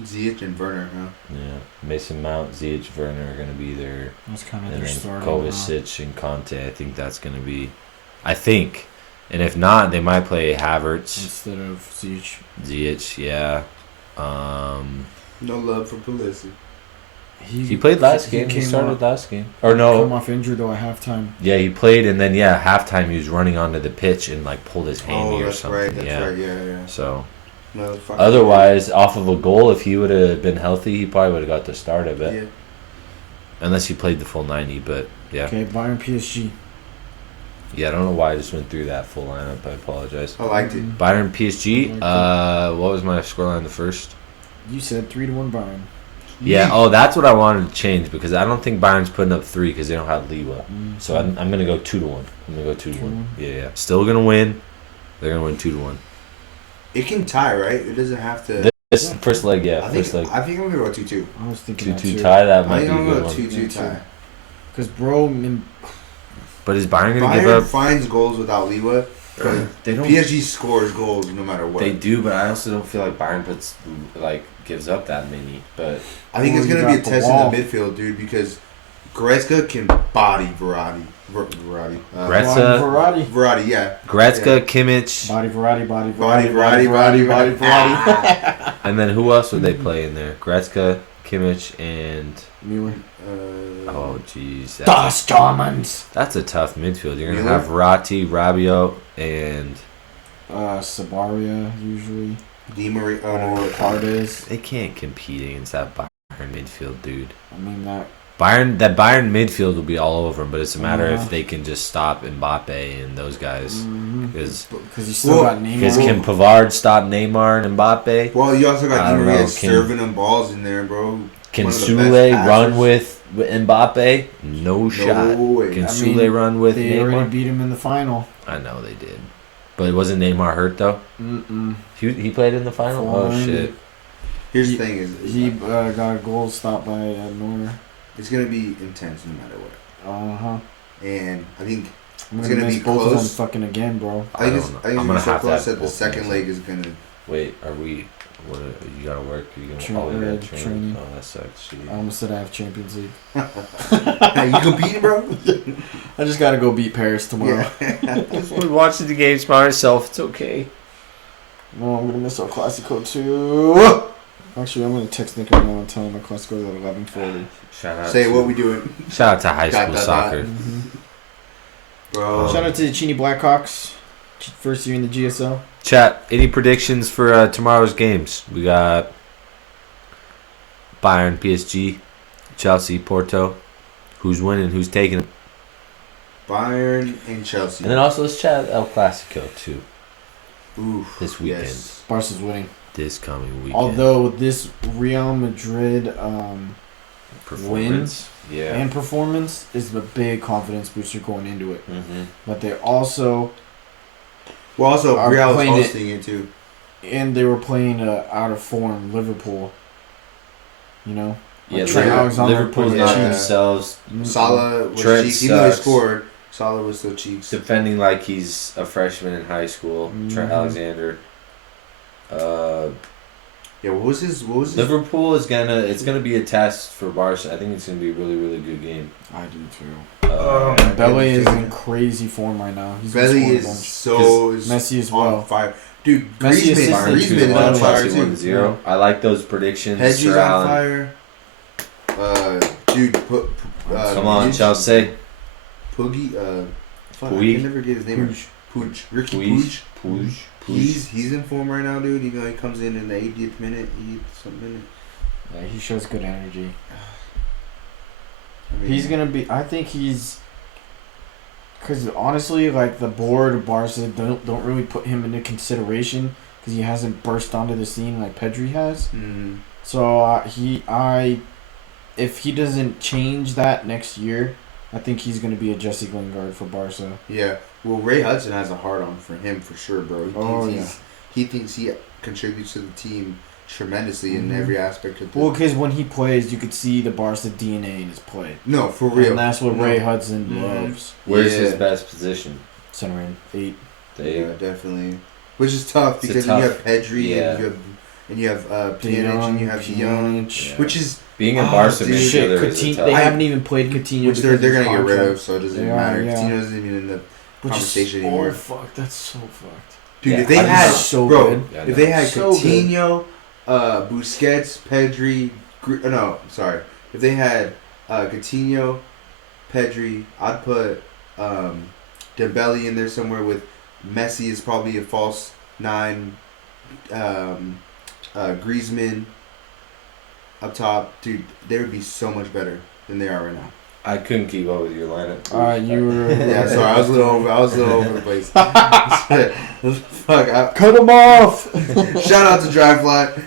Ziyech and Werner, huh? Yeah, Mason Mount, Ziyech, Werner are gonna be there. That's kind of And their then starting. Kovacic and Conte, I think that's going to be... I think. And if not, they might play Havertz, Instead of Ziyech, yeah. No love for Pulisic. He played last game. He came started off, last game. Or Come no. off injured, though, at halftime. Yeah, he played, and then, halftime he was running onto the pitch and, pulled his hammy Oh, or that's something. right. That's right. Yeah. So, Motherfucker. otherwise, off of a goal, if he would have been healthy, he probably would have got the start of it. Yeah. Unless he played the full 90, but, yeah. Okay, Bayern PSG. Yeah, I don't know why I just went through that full lineup. I apologize. I liked it. Bayern PSG. What was my scoreline the first? You said 3-1 Bayern. Yeah. Oh, that's what I wanted to change because I don't think Bayern's putting up 3 because they don't have Lewa. So I'm gonna go 2-1. I'm gonna go 2-1. Yeah. Still gonna win. They're gonna win 2-1. It can tie, right? It doesn't have to. This first leg, yeah. I think First leg. I'm gonna go 2-2. I was thinking 2-2 tie. That I might think be a I'm gonna good go one. 2-2 Yeah, tie. Because, bro, But is Bayern gonna give Bayern up? finds goals without Lewa. They don't. PSG scores goals no matter what. They do, but I also don't feel like Bayern gives up that many. But I think Oh, it's you gonna be a got the test wall. in the midfield, dude, because Goretzka can body Verratti. Verratti. Goretzka- Verratti, yeah. Gretzka, Kimmich, Body Verratti, body Body, Verratti, body, and then who else would they play in there? Gretzka, Kimmich, and Mueller. Oh, jeez. Das Germans. That's a tough midfield. You're going to Mueller? have Ratti, Rabiot, and... Sabaria, usually. Di Maria. Oh, Or no. Cardes. They can't compete against that Bayern midfield, dude. I mean, that... That Bayern midfield will be all over them, but it's a matter Yeah. if they can just stop Mbappe and those guys. Because you still got Neymar. can Pavard stop Neymar and Mbappe? Well, you also I got Di don't Maria know, serving them balls in there, bro. Can One of the Sule best run passers. with Mbappe? No shot. way. Can I Sule mean, run with They already Neymar? beat him in the final. I know they did. But wasn't Neymar hurt, though? Mm-mm. He played in the final? Oh, Fine. shit. Here's the thing: is He got a goal stopped by Neuer. it's gonna be intense no matter what. Uh-huh. And I think I'm It's gonna gonna miss be both of them close. fucking again, bro. I think it's don't know. I think I'm it's gonna so have to close have that the both second games. leg is gonna. Wait, are we... What, you gotta work? Are you Tra- gonna uh, train? training. Oh, that sucks. Shitty. I almost said I have Champions League. Hey, you competing, bro? I just gotta go beat Paris tomorrow. We're watching the games by ourselves. It's okay. No, I'm gonna miss our Classico too. Actually, I'm gonna text Nick right now and tell him our Classico is at 11:40. Shout out Say to, what we doing, Shout out to high Dot, school dot, soccer. bro. Shout out to the Chini Blackhawks, first year in the GSL. Chat, any predictions for tomorrow's games? We got Bayern, PSG, Chelsea, Porto. Who's winning? Who's taking it? Bayern and Chelsea. And then also let's chat El Clasico too. Oof, This weekend. yes. Barca's winning. This coming weekend. Although this Real Madrid performance. Yeah. and performance is a big confidence booster going into it. Mm-hmm. But they also Well, also Are Real is playing it- hosting it too. they were playing out of form Liverpool. You know, Yeah, Trent Alexander Liverpool's put not the- themselves Salah was Trent cheeks. Even though he sucks. scored, Salah was still cheeks. defending like he's a freshman in high school. Trent Mhm. Alexander. Yeah, what was his? Liverpool is it's gonna be a test for Barca. I think it's gonna be a really, really good game. I do too. Uh, Belly is yeah. in crazy form right now. He's been Belly scoring a is bunch. so Messi as on well. fire, dude. Messi assisted Bayern Griezmann 2-1, is on fire Chelsea too. 1-0. I like those predictions. Hedges Sir on Alan. fire. Dude, Come on, Chelsea. Poogie. Fuck, I Puig. can never get his name. Pooch. Ricky Pooch. Puig. He's in form right now, dude. He comes in the 80th minute, 80th minute. Yeah, he shows good energy. I mean, He's gonna be. I think he's. Because honestly, like the board of Barca don't really put him into consideration because he hasn't burst onto the scene like Pedri has. Mm, So if he doesn't change that next year, I think he's gonna be a Jesse Lingard for Barca. yeah. Well, Ray Hudson has a hard on for him for sure, bro. He thinks he contributes to the team tremendously in Mhm. every aspect of the. Well, because when he plays, you could see the Barca DNA in his play, No, for real. and that's what No. Ray Hudson Mhm. loves. Where's his Yeah. best position? Center in 8. Yeah, definitely. Which is tough It's a because tough- you have Pedri yeah. and you have Pjanic and you have De Jong, Pjanic. Yeah. which is Being in Oh, Barca dude. midfielder Shit, is a Coutinho, tough. they haven't even played Coutinho. which they're because gonna of get rid contract. of, so it doesn't They are, matter. yeah. Coutinho isn't even in the Which conversation is, anymore. Oh fuck, that's so fucked. Dude, Yeah, if they I had just- so bro, good. Yeah, I if know. they had So good. Coutinho, Busquets, Pedri, no, sorry, if they had Coutinho, Pedri, I'd put Dembele in there somewhere with Messi is probably a false 9, Griezmann up top, dude. They would be so much better than they are right now. I couldn't keep up with your lineup. You were. Yeah, sorry, I was a little over the place. Fuck. Cut him off. Shout out to Dry Flat,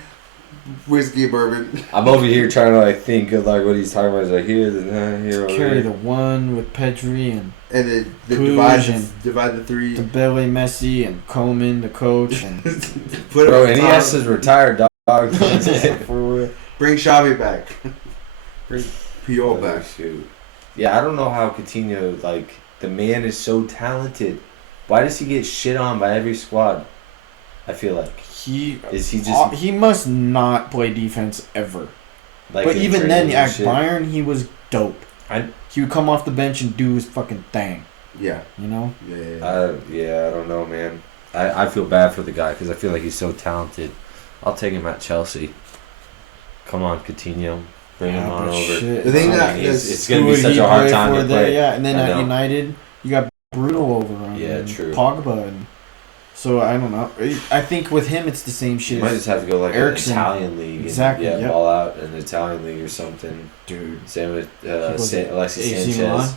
whiskey, bourbon. I'm over here trying to like think of like what he's talking about. He's like here, then here, over Carry here. the one with Pedri and And then Puig divide the 3. Dembele, Messi, and Coleman, the coach, and Put Bro, him and on he top. has his retired dog. for Bring Xavi back. Bring Puyol Oh, back. shoot. Yeah, I don't know how Coutinho, like, the man is so talented. Why does he get shit on by every squad? I feel like. he Is he just he must not play defense ever. like But in even then, training at and shit? Bayern, he was dope. He would come off the bench and do his fucking thing. Yeah. You know? Yeah. Yeah, I don't know, man. I feel bad for the guy because I feel like he's so talented. I'll take him at Chelsea. Come on, Coutinho. Bring him on but over. shit, The thing it's that like, it's who gonna be would such he a hard play time for to there? play. Yeah, and then I at know. United, you got Bruno over him. Yeah, and true. Pogba, and so I don't know. I think with him, it's the same You shit. might just have to go like Eriksen. an Italian league. Exactly, And, yep. ball out in an Italian league or something. Dude, Same with goes to Alexis AC Sanchez. Milan.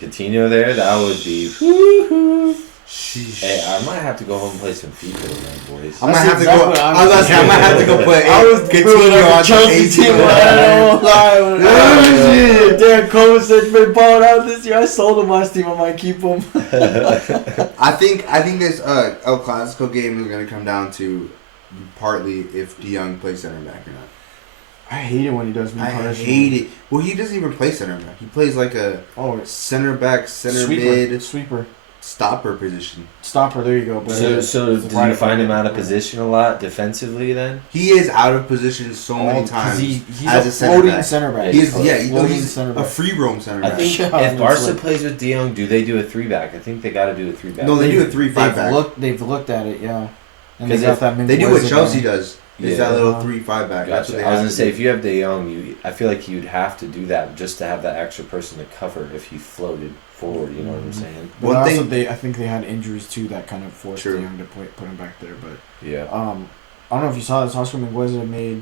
Coutinho there, that would be. Woo-hoo. Sheesh. Hey, I might have to go home and play some FIFA tonight, boys. I'm gonna That's have to exactly go. what I'm I was gonna say, I might have to go play. I was building Coutinho up on a Chelsea AC team. Milan. I won't lie. Damn, Kovacic been balling out this year. I sold him last team. I might keep him. I think this El Clasico game is gonna come down to partly if De Jong plays center back or not. I hate it when he does me. I hate it. Well, he doesn't even play center back. He plays like a center back, center mid, sweeper, stopper position. stopper. There you go. But So did you find him out of position a lot defensively then? He is out of position so many times. He's as a a center floating back. center back. He's floating he's center a back. free roam center I back. think Yeah, if it's Barca like- plays with De Jong, do they do a 3-back? I think they got to do a 3-back. No, they do a 3-5 back. They've looked at it, yeah. And Because they got that. They do what Mingueza Chelsea guy. does. Is Yeah. that little 3-5 back. That's what Gotcha. they I was have gonna to say do. if you have De Jong, I feel like you'd have to do that just to have that extra person to cover if he floated forward. You know what I'm saying? But One also, thing- I think they had injuries too that kind of forced True. De Jong to put him back there. But Yeah. I don't know if you saw this. Oscar Mingueza made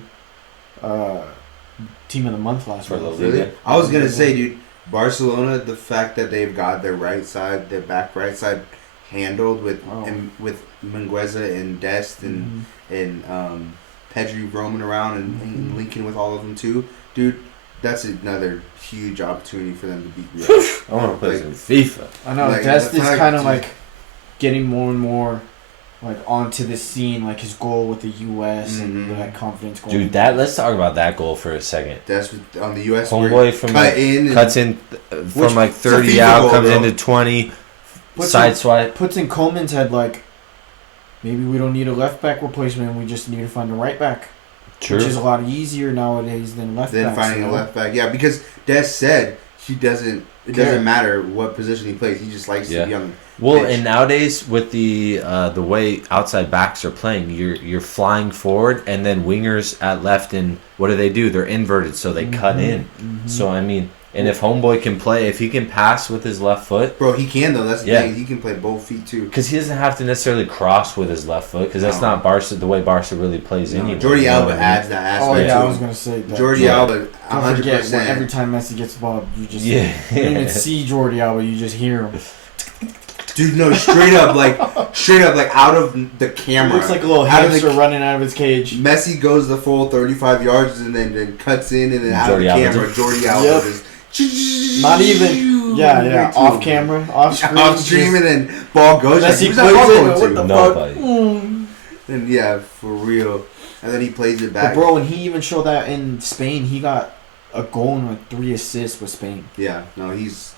team of the month last For week. La Liga. Really? I was gonna say, dude, Barcelona. The fact that they've got their right side, their back right side, handled with with Mingueza and Dest and Pedri roaming around and linking with all of them too, dude. That's another huge opportunity for them to beat Real. I want to play some FIFA. I know Like, Dest the is fact- kind of like getting more and more like onto the scene, like his goal with the U.S. and that confidence going. Dude, let's talk about that goal for a second. That's on the U.S. where Homeboy from cut in cuts in from like it's a 30 FIFA out, goal, comes bro. into 20, Puts side in- swipe. puts in Coleman's head like maybe we don't need a left back replacement. We just need to find a right back. True. Which is a lot easier nowadays than left Then back. finding a left back, yeah, because Des said he doesn't. It Care. doesn't matter what position he plays. He just likes to be on. Well, pitch. and nowadays with the way outside backs are playing, you're flying forward, and then wingers at left, and what do? They're inverted, so they cut in. So I mean, and if Homeboy can play, if he can pass with his left foot, Bro, he can though. That's the Yeah. thing. He can play both feet too. because he doesn't have to necessarily cross with his left foot, because that's No. not Barca the way Barca really plays No, anyway. Jordi you know Alba what I mean? adds that aspect Oh yeah, I to was him. gonna say that. Jordi Yeah. Alba, Don't 100%. forget when every time Messi gets the ball, you just Yeah. you don't even see Jordi Alba, you just hear him. Dude, no, straight up, like out of the camera. Looks like a little Out of the hamster running out of his cage. Messi goes the full 35 yards and then cuts in and then out of the Jordi Alba camera, just- Jordi Alba Yep. just Not even, yeah, right to off him. camera, off screen. Off stream and then ball goes. Like, Messi who's that ball plays it. going What to? the Nobody. fuck? And yeah, for real. And then he plays it But back. bro, and he even showed that in Spain. He got a goal and like 3 assists with Spain. Yeah, no, he's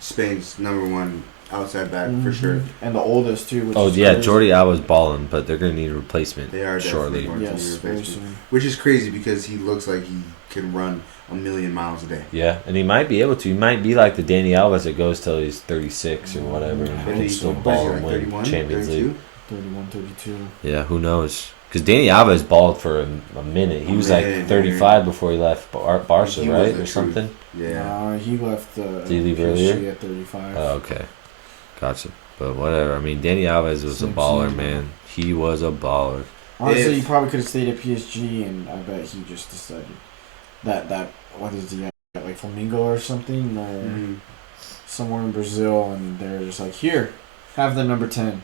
Spain's #1 outside back for sure. And the oldest too. Which Oh is yeah, crazy. Jordi Alba's balling, but they're gonna need a replacement They are shortly. definitely going to Yes, need a very replacement. soon. Which is crazy because he looks like he can run a million miles a day. Yeah, and he might be able to. He might be like the Danny Alves that goes till he's 36 or whatever, and hope can so. still What is ball he, and like win 31, Champions 32? League. 31, 32. Yeah, who knows? Because Danny Alves balled for a minute. He was like 35 before he left Barca, He was right, the or truth. something. Yeah. He left. Did he leave PSG earlier? at 35. Oh, okay, gotcha. But whatever. I mean, Danny Alves was a Same baller, season. man. He was a baller. Honestly, if- he probably could have stayed at PSG, and I bet he just decided that what is he at, like Flamingo or something, or Mhm. somewhere in Brazil, and they're just like, here, have the number 10.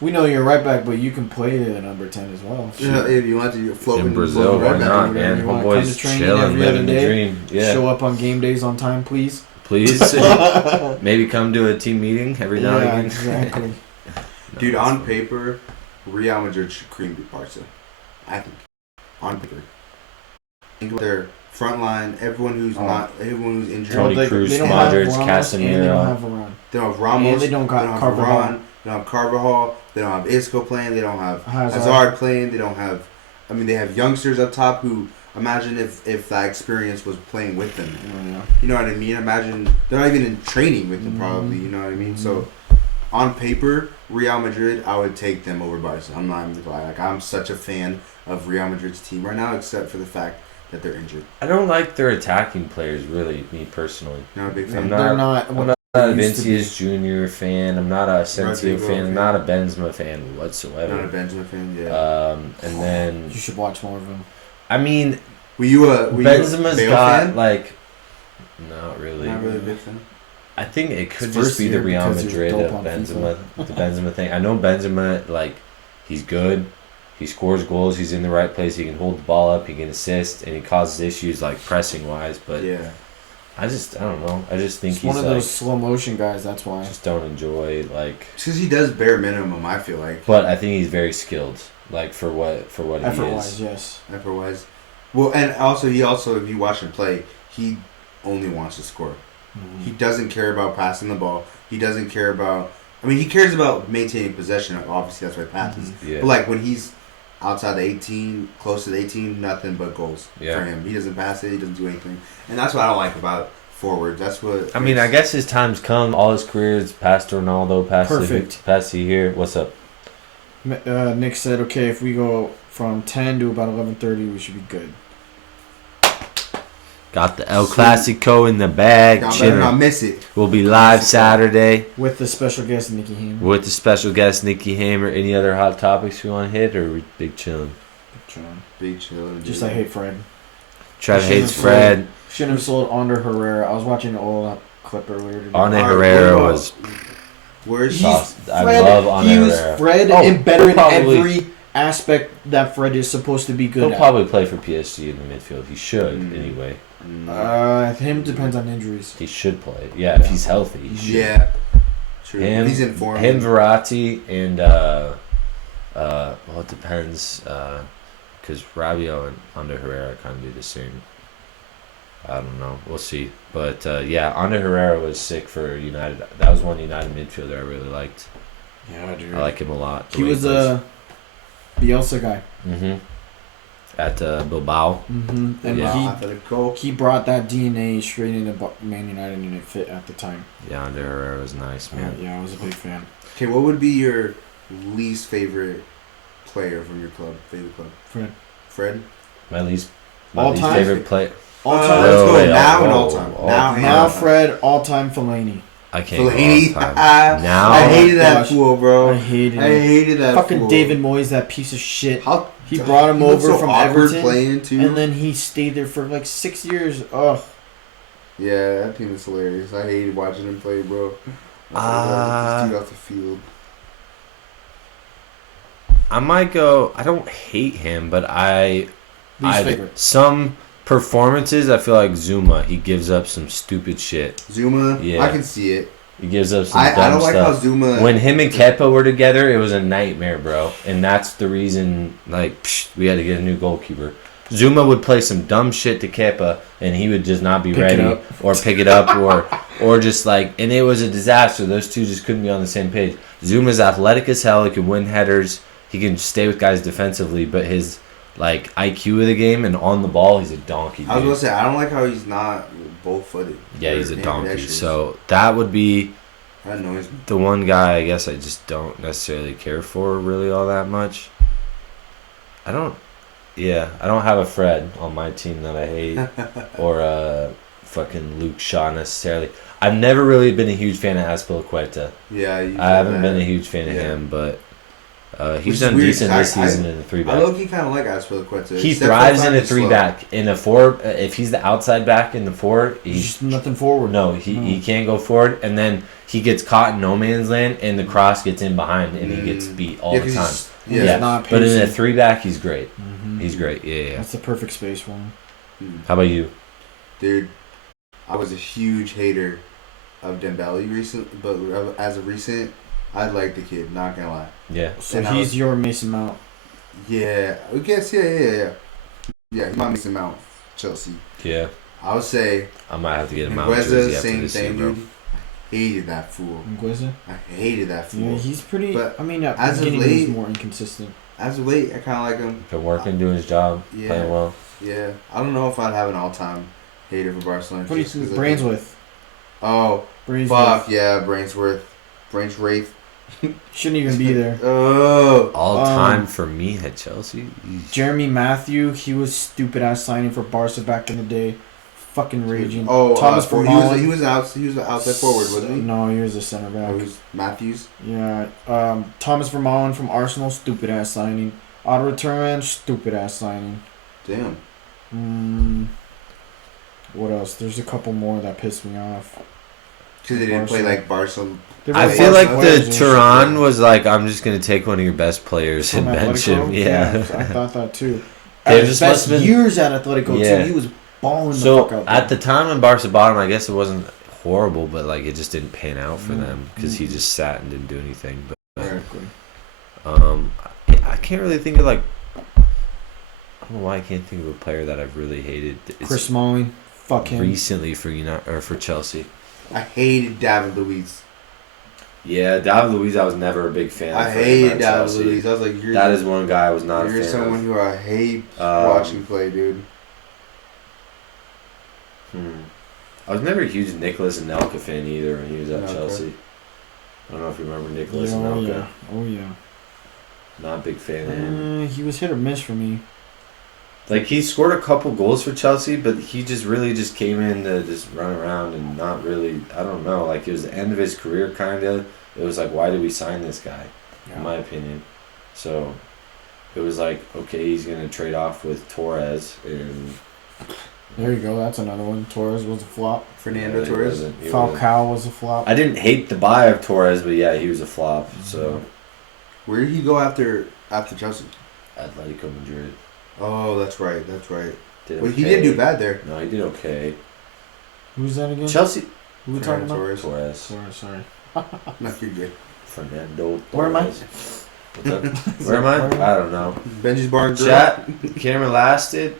We know you're right back, but you can play the number 10 as well. Yeah, if you want to, you're floating In Brazil, floating why back. not, whatever man? you want. Come Homeboy's to training chilling, every living other the day. dream. Yeah, Show up on game days on time, please. please. Maybe come to a team meeting every now and Yeah, again. exactly. No, Dude, that's on fine. paper, Real Madrid should cream beat Barca. I think. On paper. Think of their front line, everyone who's injured. Toni Well, Kroos, they don't have Modric, Ramos, and Casemiro. They don't have Varane. They don't have Ramos. And they don't got have Carvajal. Varane, they don't have Carvajal. They don't have Isco playing. They don't have Hazard. Hazard playing. They don't have. I mean, they have youngsters up top who. Imagine if that experience was playing with them. Yeah. You know what I mean? Imagine they're not even in training with them probably. You know what I mean? So, on paper, Real Madrid, I would take them over Barca. I'm not even gonna lie. Like I'm such a fan of Real Madrid's team right now, except for the fact that they're injured. I don't like their attacking players, really, me personally. Not a big I'm fan. not- They're not. I'm what not they a used to be. Vinicius Jr. fan. I'm not a Asensio Rodrigo fan. I'm fan. not a Benzema fan Not a whatsoever. Benjamin fan. Yeah. And then, You should watch more of them. I mean, were you a Benzema's Bale got, fan? like, not really. Not really a big fan. I think it could His just first be the year Real because he was Madrid dope of on Benzema, the Benzema thing. I know Benzema, like, he's good. He scores goals. He's in the right place. He can hold the ball up. He can assist, and he causes issues like pressing wise. But Yeah. I don't know. I just think He's he's one of like, those slow motion guys. That's why. just don't enjoy like. Because he does bare minimum, I feel like. But I think he's very skilled, like for what he Effort is. wise, yes. Effort wise. Well, and also if you watch him play, he only wants to score. Mm-hmm. He doesn't care about passing the ball. He doesn't care about. I mean, he cares about maintaining possession. Obviously, that's why he passes. Yeah. But like when he's outside the 18, close to the 18, nothing but goals Yeah. for him. He doesn't pass it. He doesn't do anything, and that's what I don't like about forwards. That's what. I mean, I guess his time's come. All his career is past Ronaldo, Perfect. past here. What's up? Nick said, "Okay, if we go from 10 to about 11:30, we should be good." Got the El Clasico in the bag. Y'all better Chilling. not miss it. We'll be live Saturday With the special guest Nikki Hamer. with the special guest Nikki Hamer. Any other hot topics we want to hit, or we big chilling? Big chill. Just I hate Fred. Trev Shouldn't hates have Fred. Shouldn't have sold Ander Herrera. I was watching an old clip earlier today. Ane Alright, Herrera what about- was Where's sauce. I Fred, love Ane he was Herrera. Fred Oh, and better in probably- every aspect that Fred is supposed to be good He'll at. probably play for PSG in the midfield. He should anyway. Him depends on injuries. He should play. Yeah, if he's healthy, he should. Yeah. True. Him, He's in form. Him, Verratti, and well, it depends, because Rabiot and Ander Herrera kind of do the same. I don't know. We'll see. But yeah, Ander Herrera was sick for United. That was one United midfielder I really liked. Yeah, dude. I like him a lot. He was a Bielsa guy. At Bilbao. And Yeah. he brought that DNA straight into Man United and it fit at the time. Yeah, Ander Herrera was nice, man. Yeah, I was a big fan. Okay, what would be your least favorite player from your club? Favorite club? Fred? My least All time? favorite play. All Let's time. go wait, now and oh, all time. oh, Now oh. and Now all time. Fred, all time Fellaini. I can't Fellaini. go all time. Now I hated that gosh. fool, bro. I hated I it. hated that Fucking fool. David Moyes, that piece of shit. How He brought him he looked over so from awkward Everton, playing too. and then he stayed there for like 6 years. Ugh. Yeah, that team is hilarious. I hated watching him play, bro. I this dude off the field. I might go. I don't hate him, but Least favorite. some performances. I feel like Zuma. He gives up some stupid shit. Zuma, Yeah. I can see it. He gives up some I dumb don't like how stuff. Zuma. When him and Kepa were together, it was a nightmare, bro. And that's the reason, like, we had to get a new goalkeeper. Zuma would play some dumb shit to Kepa, and he would just not be Pick it ready, up. or pick it up, or just like, and it was a disaster. Those two just couldn't be on the same page. Zuma's athletic as hell. He can win headers. He can stay with guys defensively, but his like IQ of the game and on the ball, he's a donkey. I was Dude. gonna say I don't like how he's not both-footed. Yeah, he's a Or donkey. ambidextrous. So that would be That annoys me. the one guy I guess I just don't necessarily care for really all that much. I don't have a Fred on my team that I hate or fucking Luke Shaw necessarily. I've never really been a huge fan of Azpilicueta. Yeah, you I haven't said been a that. huge fan of Yeah. him, but Which he's is done weird, decent 'cause this I- season in the three I back. low-key kind of like Azpilicueta. He except for thrives in kind a of three slow. back. In a four, if he's the outside back in the four, He's he's just nothing forward. no, he can't go forward, and then he gets caught in no man's land, and the cross gets in behind, and he gets beat all Yeah, the 'cause time. he's- He's Yeah. not But in a pacey. three back, he's great. Mhm. He's great. Yeah. That's the perfect space for him. How about you? Dude, I was a huge hater of Dembele but as of recent, I like the kid. Not gonna lie. Yeah. So And I he's was- your Mason Mount. Yeah, I guess. Yeah. Yeah, he might miss him out. Chelsea. Yeah. I would say I might have to get him out of Ngueza, jersey after same this thing, year, bro. dude. I hated that fool. Ngueza? I hated that fool. Yeah, he's pretty. But I mean, at the as of beginning, he's late- more inconsistent. As of late, I kind of like him. Been working, doing his job, Yeah. playing well. Yeah, I don't know if I'd have an all-time hater for Barcelona. What do you just think? 'cause I think- Brainsworth. Oh, Brainsworth. fuck yeah, Brainsworth. Shouldn't even be there. Oh. All time for me at Chelsea. Eesh. Jeremy Matthew, he was stupid ass signing for Barca back in the day. Fucking raging. Oh, Thomas Vermaelen. he was an outside forward, wasn't he? No, he was a center back. Oh, he was Matthews. Yeah. Thomas Vermaelen from Arsenal, stupid ass signing. Ottawa Turan, stupid ass signing. Damn. What else? There's a couple more that pissed me off. Because they didn't play like Barcelona. I feel like the Turan was like, I'm just gonna take one of your best players and From bench Atletico? him. Yeah. I thought that too. They At his just best must've been- years at Atletico Yeah. too, he was balling the So fuck out. at the time when Barca bought him, I guess it wasn't horrible, but like it just didn't pan out for them because he just sat and didn't do anything. But Exactly. I can't really think of like. I don't know why I can't think of a player that I've really hated. It's Chris Smalling, fuck him. recently for United or for Chelsea. I hated David Luiz. Yeah, David Luiz, I was never a big fan. I for him hated at David Chelsea. Luiz. I was like, That is one guy I was not a fan you're someone of. who I hate watching play, dude. I was never a huge Nicholas Anelka fan either when he was at Anelka. Chelsea. I don't know if you remember Nicholas Yeah, oh Anelka. yeah. Oh yeah. Not a big fan of him. He was hit or miss for me. Like he scored a couple goals for Chelsea, but he just really just came in to just run around and not really. I don't know. Like it was the end of his career, kind of. It was like, why did we sign this guy? Yeah. In my opinion. So it was like, okay, he's gonna trade off with Torres, and There you go. That's another one. Torres was a flop. Fernando he Torres. wasn't- he wasn't- Falcao was a flop. I didn't hate the buy of Torres, but yeah, he was a flop. So Where did he go after Chelsea? Atletico Madrid. Oh, that's right. That's right. Did Well, he okay. didn't do bad there. No, he did okay. Who's that again? Chelsea. Who we talking about? Torres. Torres. Torres, sorry. No, you're good. Fernando Torres. Where am I? What's up? Where am I? I don't know. Benji's Barn Grill. Chat. Camera lasted.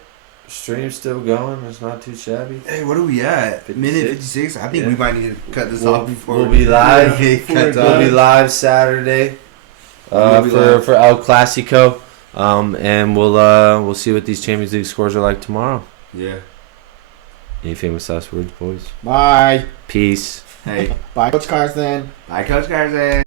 Stream's still going. It's not too shabby. Hey, what are we at? 56? Minute 56? I think Yeah. we might need to cut this We'll- off before we'll be live. it cuts We'll be off. live Saturday We'll be live. for El Clasico, and we'll see what these Champions League scores are like tomorrow. Yeah. Any famous last words, boys? Bye. Peace. Hey. Bye, Coach Carson. Bye, Coach Carson.